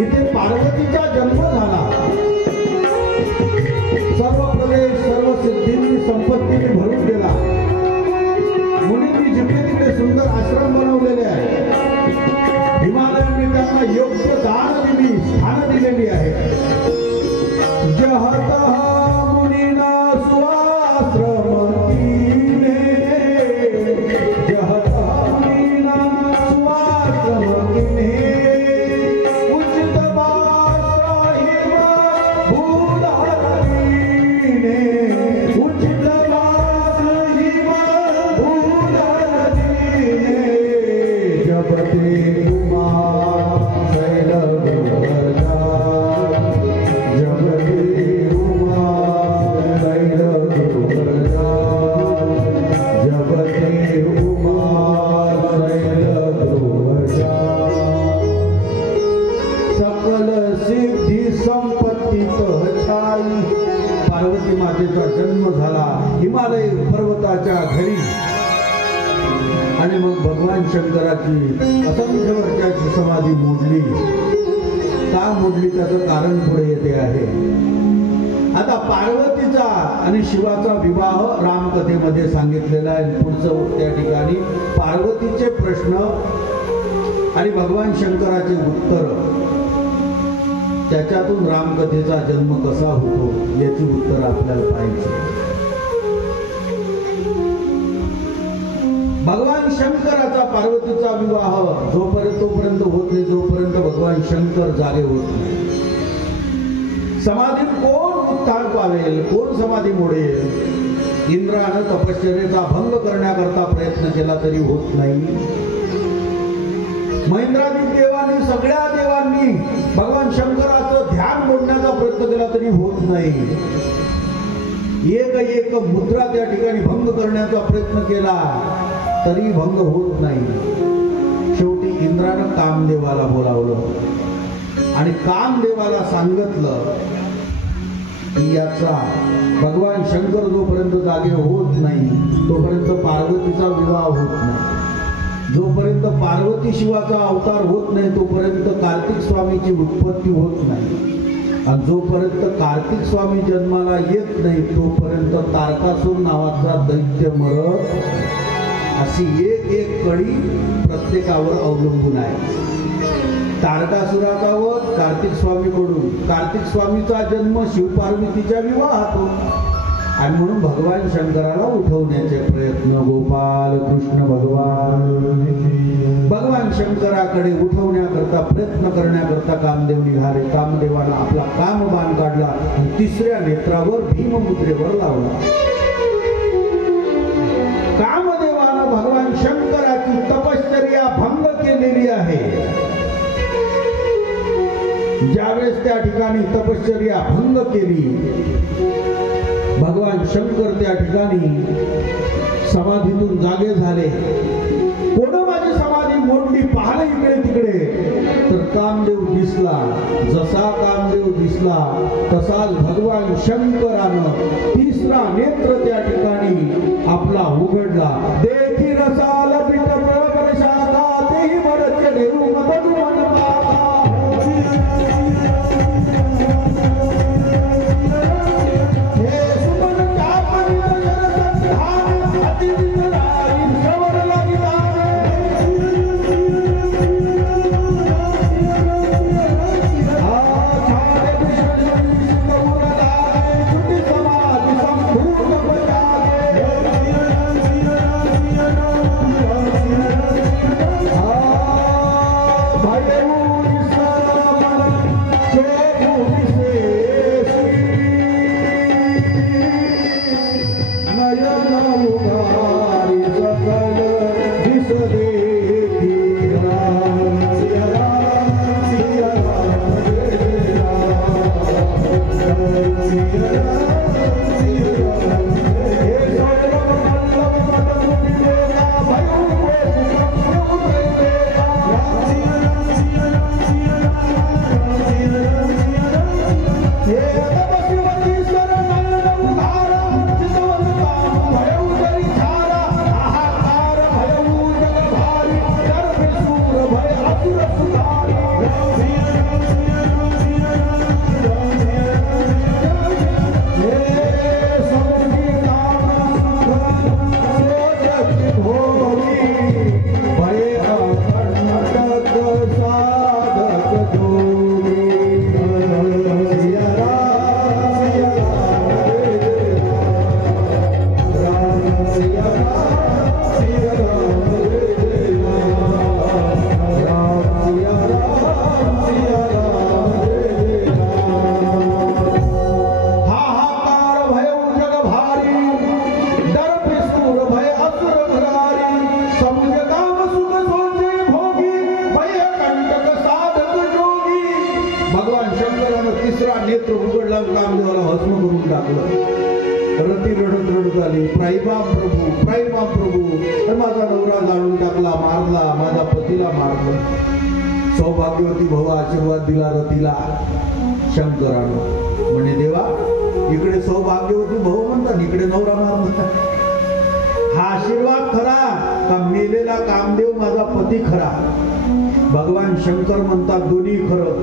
इथे पार्वतीचा जन्म झाला. सर्व प्रदेश सर्व सिद्धींनी संपत्तीने भरून गेला. मुनींनी जिकडे तिकडे सुंदर आश्रम बनवलेले आहेत. हिमालयाने त्यांना योग्य दान दिली, स्थान दिलेली आहे. जहत मुनीना स्वाश्रम कीने, जहत मुनीना स्वाश्रम कीने, पार्वती मातेचा जन्म झाला हिमालय पर्वताच्या घरी. आणि मग भगवान शंकराची असंख्य वर्षाची समाधी मोडली. का मोडली त्याचं कारण पुढे येते आहे. आता पार्वतीचा आणि शिवाचा विवाह रामकथेमध्ये सांगितलेला आहे. पुढचं त्या ठिकाणी पार्वतीचे प्रश्न आणि भगवान शंकराचे उत्तर, त्याच्यातून रामकथेचा जन्म कसा होतो याची उत्तर आपल्याला पाहिजे. भगवान शंकराचा पार्वतीचा विवाह तोपर्यंत होत नाही जोपर्यंत भगवान शंकर जागे होत नाही. समाधीत कोण उत्थान पावेल, कोण समाधी मोडेल. इंद्रानं तपश्चर्येचा भंग करण्याकरता प्रयत्न केला तरी होत नाही. महेंद्रादी देवांनी, सगळ्या देवांनी भगवान शंकराचं ध्यान मोडण्याचा प्रयत्न केला तरी होत नाही. एक मुद्रा त्या ठिकाणी भंग करण्याचा प्रयत्न केला तरी भंग होत नाही. शेवटी इंद्रानं कामदेवाला बोलावलं आणि कामदेवाला सांगितलं की याचा भगवान शंकर जोपर्यंत जागे होत नाही तोपर्यंत पार्वतीचा विवाह होत नाही. जोपर्यंत पार्वती शिवाचा अवतार होत नाही तोपर्यंत कार्तिक स्वामीची उत्पत्ती होत नाही. आणि जोपर्यंत कार्तिक स्वामी जन्माला येत नाही तोपर्यंत तारकासूर नावाचा दैत्य मरत. अशी एक कडी प्रत्येकावर अवलंबून आहे. तारकासुराचा वध कार्तिक स्वामीकडून, कार्तिक स्वामीचा जन्म शिवपार्वतीच्या विवाहातून, आणि म्हणून भगवान शंकराला उठवण्याचे प्रयत्न. गोपाल कृष्ण भगवान शंकराकडे उठवण्याकरता प्रयत्न करण्याकरता कामदेव निघाले. कामदेवानं आपला कामबाण काढला आणि तिसऱ्या नेत्रावर भीममुद्रेवर लावला. कामदेवानं भगवान शंकराची तपश्चर्या भंग केलेली आहे. ज्यावेळेस त्या ठिकाणी तपश्चर्या भंग केली, भगवान शंकर त्या ठिकाणी समाधीतून जागे झाले. कोण माझी समाधी मोडली पाहिलं इकडे तिकडे, तर कामदेव दिसला. जसा कामदेव दिसला तसाच भगवान शंकरानं तिसरा नेत्र त्या ठिकाणी आपला उघडला. देखी रसाल पिठ प्रशाखा तेही मरचे देऊ मधु मन पाखा. सौभाग्यवती भाऊ आशीर्वाद दिला रतीला शंकरानं. म्हणे देवा, इकडे सौभाग्यवती भाऊ म्हणतात, इकडे नवरा मारतात. हा आशीर्वाद खरा का मेलेला कामदेव माझा पती खरा? भगवान शंकर म्हणतात दोन्ही खरं.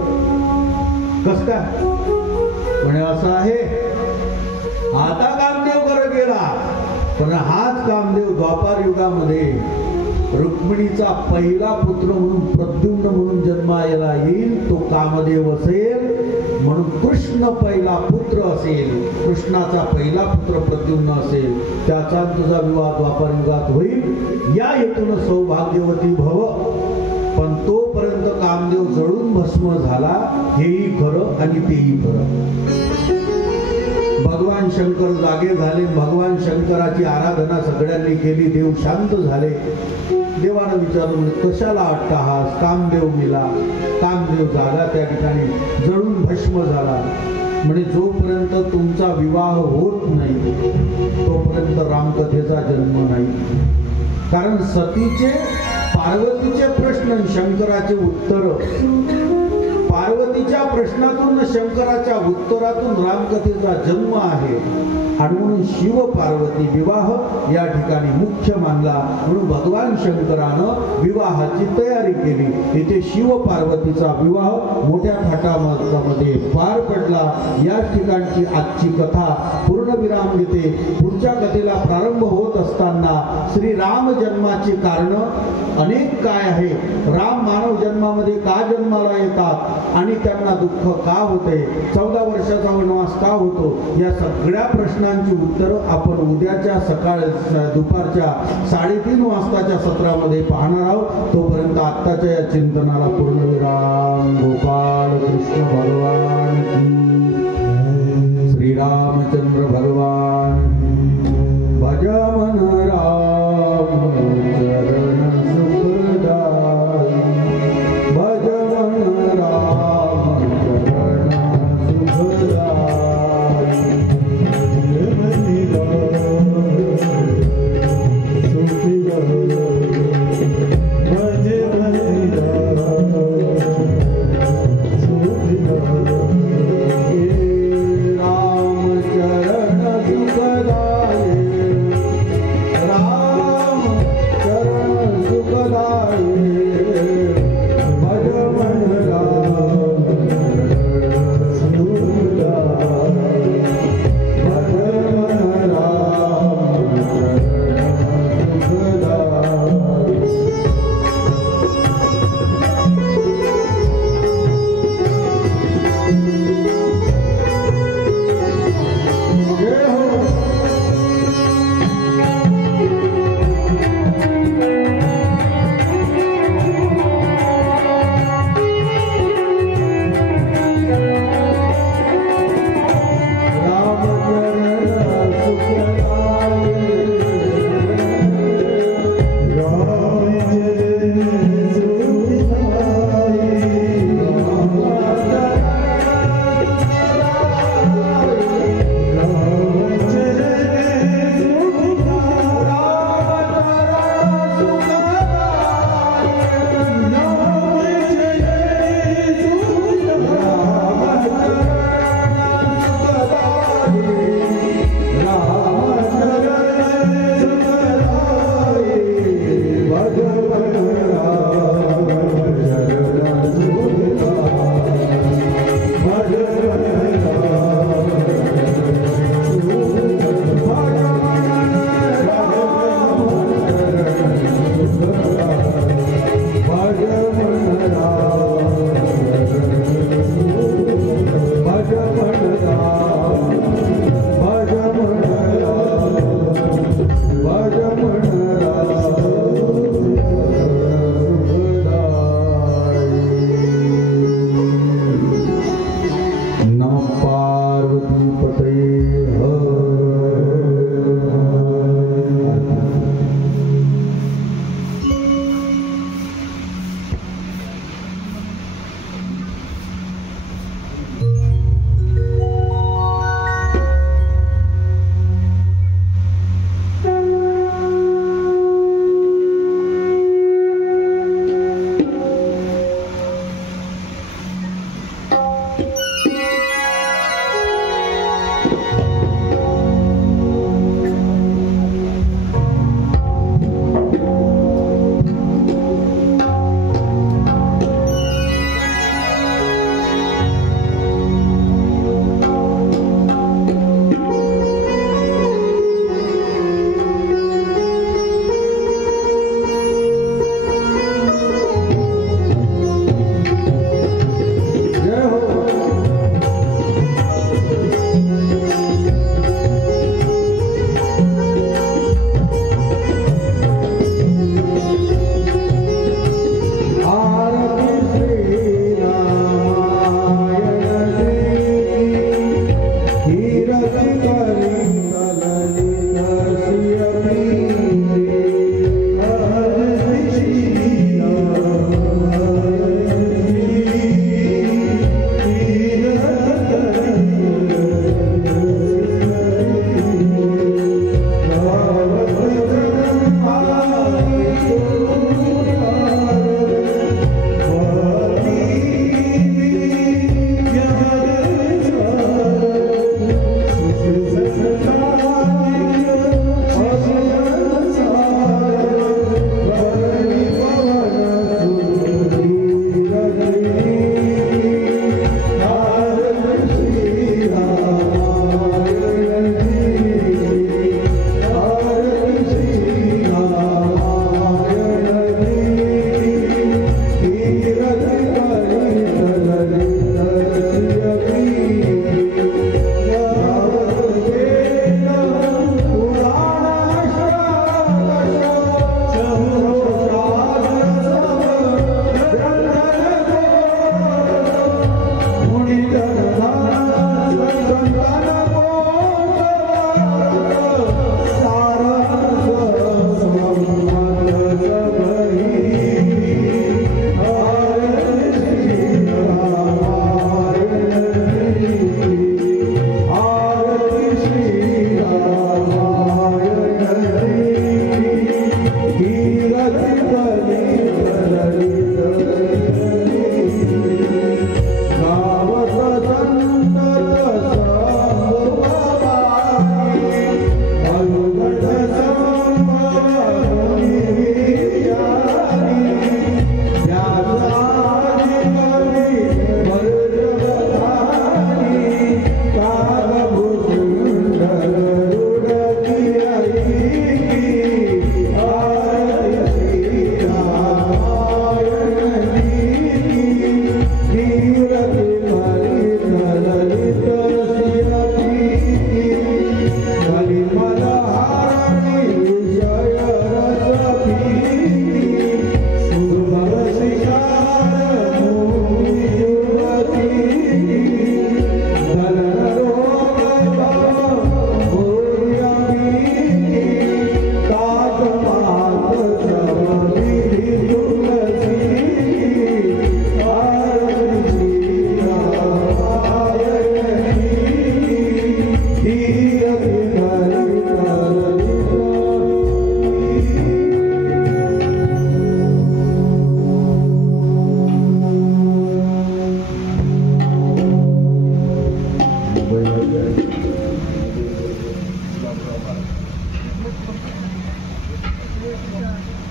कस काय? म्हणे असं आहे, आता कामदेव खरं गेला, पण हाच कामदेव द्वापार युगामध्ये रुक्मिणीचा पहिला पुत्र म्हणून प्रद्युम्न म्हणून जन्माला येईल. तो कामदेव असेल म्हणून कृष्ण पहिला पुत्र असेल. कृष्णाचा पहिला पुत्र प्रद्युम्न असेल, त्याचा तुझा विवाह द्वापार युगात होईल. या हेतून सौभाग्यवती भव. पण तोपर्यंत कामदेव जळून भस्म झाला, हेही खरं आणि तेही खरं. भगवान शंकर जागे झाले. भगवान शंकराची आराधना सगळ्यांनी केली. देव शांत झाले. देवानं विचारलं, कशाला अट्टहास? कामदेव मिला. कामदेव जागा त्या ठिकाणी जळून भस्म झाला. म्हणजे जोपर्यंत तुमचा विवाह होत नाही तोपर्यंत रामकथेचा जन्म नाही. कारण सतीचे पार्वतीचे प्रश्न, शंकराचे उत्तर, पार्वतीच्या प्रश्नातून शंकराच्या उत्तरातून रामकथेचा जन्म आहे. आणि म्हणून शिव पार्वती विवाह या ठिकाणी मुख्य मानला. म्हणून भगवान शंकरानं विवाहाची तयारी केली. इथे शिव पार्वतीचा विवाह मोठ्या थाटामाटामध्ये पार पडला. या ठिकाणची आजची कथा पूर्णविराम घेते. पुढच्या कथेला प्रारंभ होत असताना श्रीराम जन्माची कारण अनेक काय आहे, राम मानव जन्मामध्ये का जन्माला येतात आणि त्यांना दुःख का होते, 14 वर्षाचा वनवास का होतो, या सगळ्या प्रश्नांची उत्तरं आपण उद्याच्या दुपारच्या 3:30 वाजताच्या सत्रामध्ये पाहणार आहोत. तोपर्यंत आत्ताच्या या चिंतनाला पूर्णविराम. गोपाल कृष्ण भगवान की, श्रीरामचंद्र भगवान. भज मन राम चरण सुखदाई, भज मन राम चरण सुखदाई. भज मन राम सुखदाई.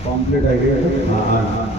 कॉम्प्लीट आहे का? हां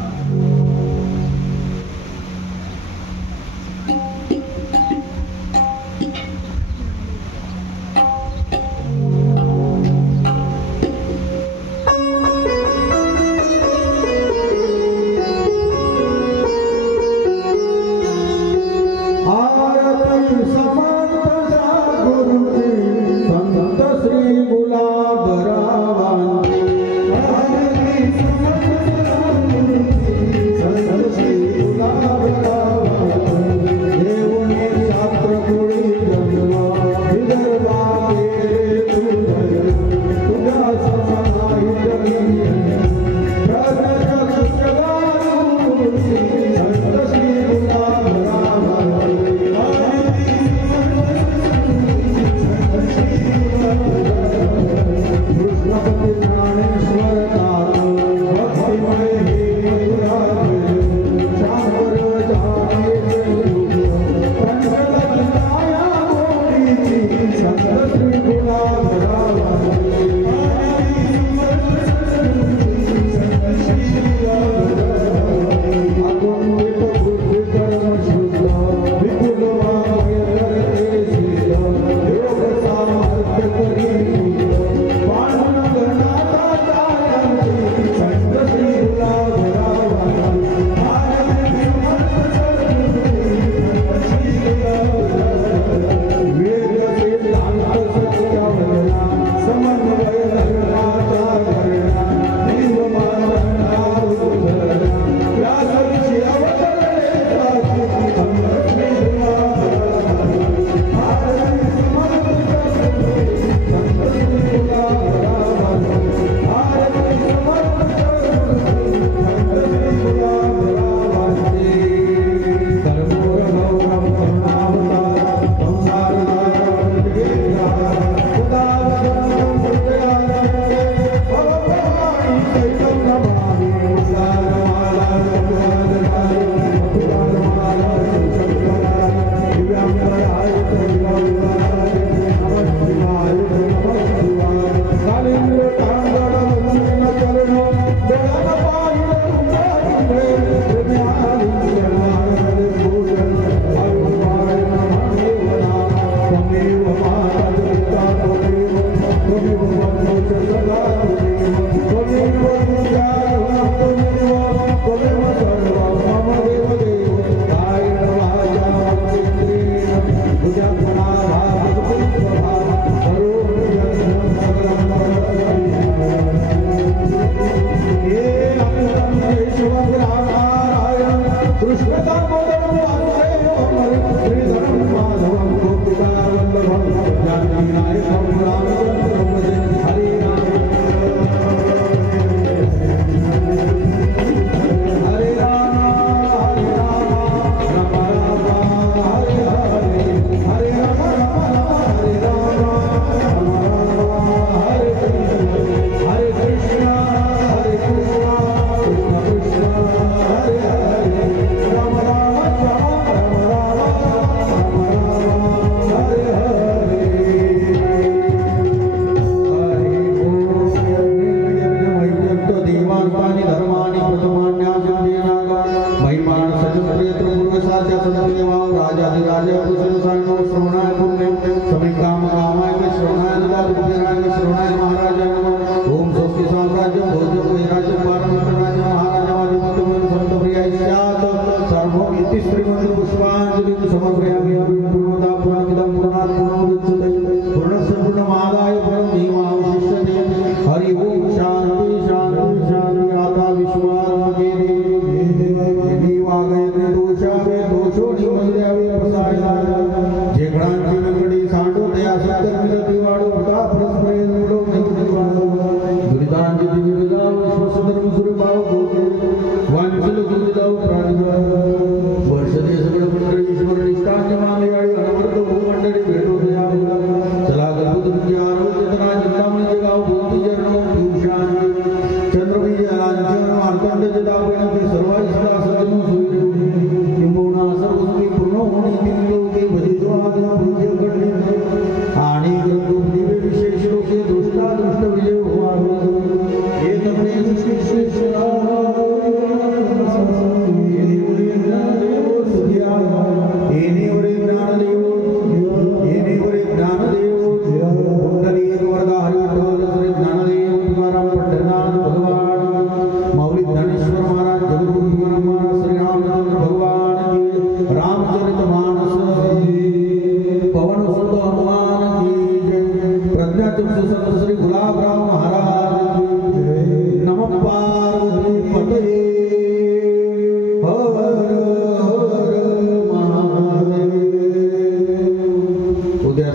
दुरितांची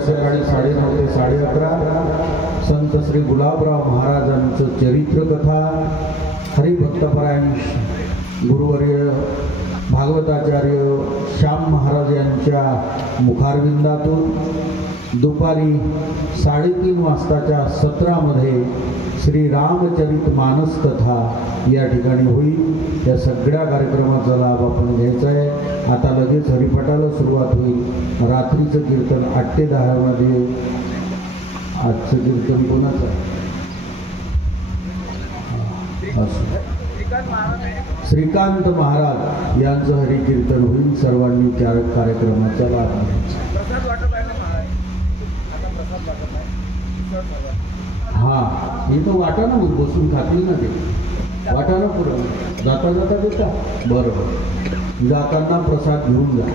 सकाळी 9:30 ते 11:30 संत श्री गुलाबराव महाराजांचं चरित्रकथा हरिभक्तपरायण गुरुवर्य भागवताचार्य श्याम महाराज यांच्या मुखारविंदातून दुपारी 3:30 वाजताच्या सत्रामध्ये श्री रामचरित मानस कथा या ठिकाणी होईल। या सगळ्या कार्यक्रमाचा लाभ आपण घ्यायचा आहे। आता लगेच हरिपाठाला सुरुवात होईल। रात्रीचं कीर्तन 8 ते 10 मध्ये। आजचं कीर्तन कोणाचं आहे? श्रीकांत महाराज यांचं हरिकीर्तन होईल। सर्वांनी त्या कार्यक्रमाचा लाभ घ्यायचा। हा इथं वाटा ना, मग बसून खातील ना, ते वाटा ना पुरं जाता जाता देता। बरोबर, जाताना प्रसाद घेऊन जा।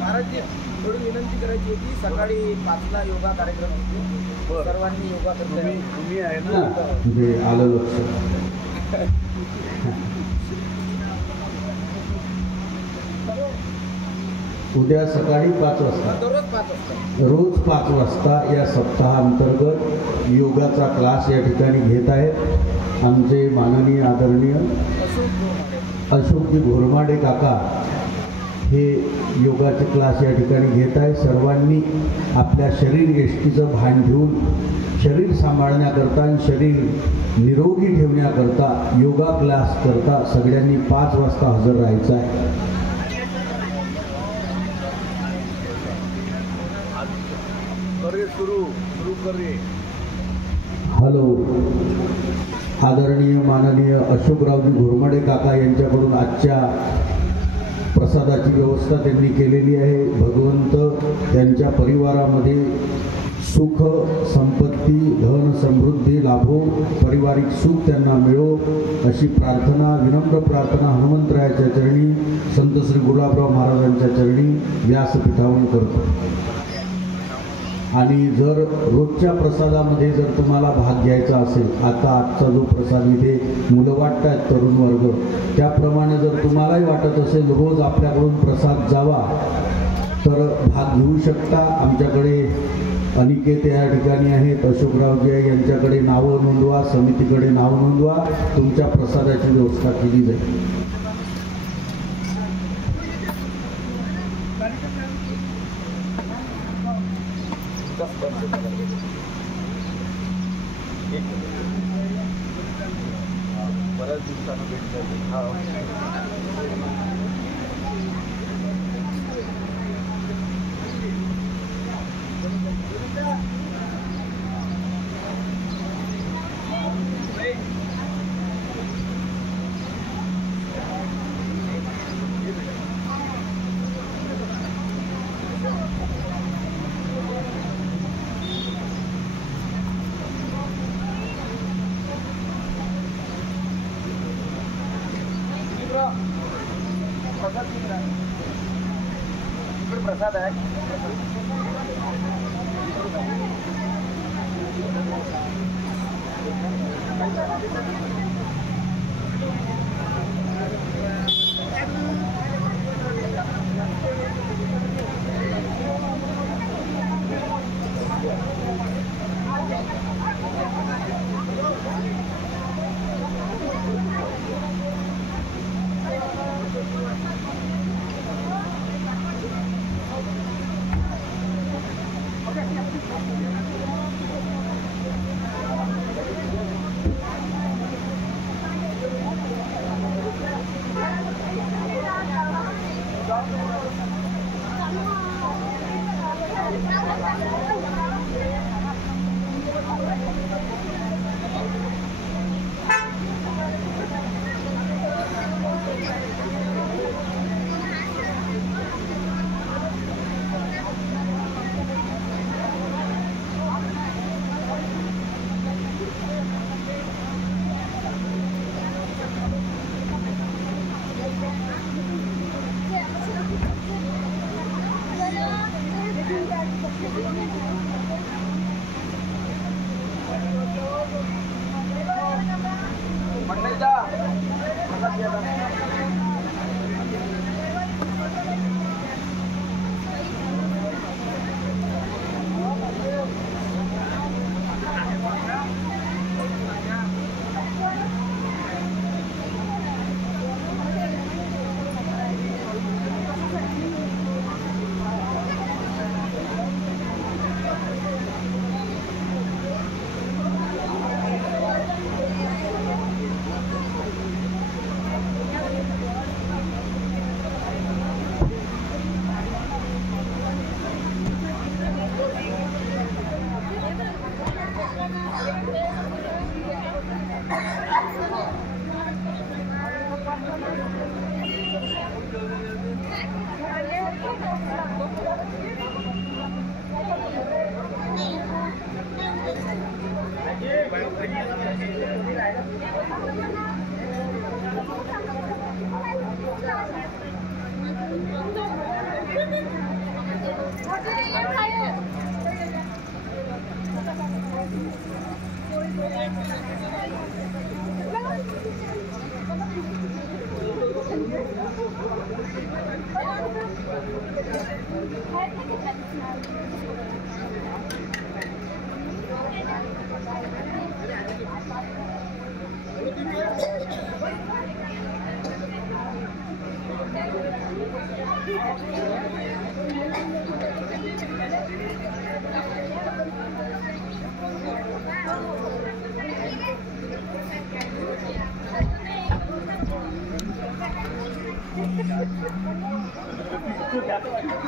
महाराजजी थोडी विनंती करायची होती। सकाळी 5ला योगा कार्यक्रम होतो, सर्वांनी योगा करताय। तुम्ही आहे ना, म्हणजे आलं लक्षात। उद्या सकाळी 5 वाजता, रोज 5 वाजता या सप्ताहांतर्गत योगाचा क्लास या ठिकाणी घेत आहेत आमचे माननीय आदरणीय अशोकजी घोरमाडे काका। हे योगाचे क्लास या ठिकाणी घेत आहे। सर्वांनी आपल्या शरीर यष्टीचं भान ठेवून शरीर सांभाळण्याकरता आणि शरीर निरोगी ठेवण्याकरता योगा क्लास करता सगळ्यांनी 5 वाजता हजर राहायचं आहे। हॅलो, आदरणीय माननीय अशोकरावजी घोरमाडे काका यांच्याकडून आजच्या प्रसादाची व्यवस्था त्यांनी केलेली आहे। भगवंत त्यांच्या परिवारामध्ये सुख संपत्ती धन समृद्धी लाभो, पारिवारिक सुख त्यांना मिळो अशी प्रार्थना, विनम्र प्रार्थना हनुमंतरायाच्या चरणी, संत श्री गुलाबराव महाराजांच्या चरणी व्यासपीठावरून करतो। आणि जर रोजच्या प्रसादामध्ये जर तुम्हाला भाग घ्यायचा असेल, आता आजचा जो प्रसाद इथे मुलं वाटतात तरुण वर्ग, त्याप्रमाणे जर तुम्हालाही वाटत असेल रोज आपल्याकडून प्रसाद जावा तर भाग घेऊ शकता। आमच्याकडे अनिकेत या ठिकाणी आहेत, अशोकरावजी आहे, यांच्याकडे नावं नोंदवा, समितीकडे नाव नोंदवा, तुमच्या प्रसादाची व्यवस्था केली जाईल। बऱ्याच दिवसानं भेट झाली। प्रसाद आहे।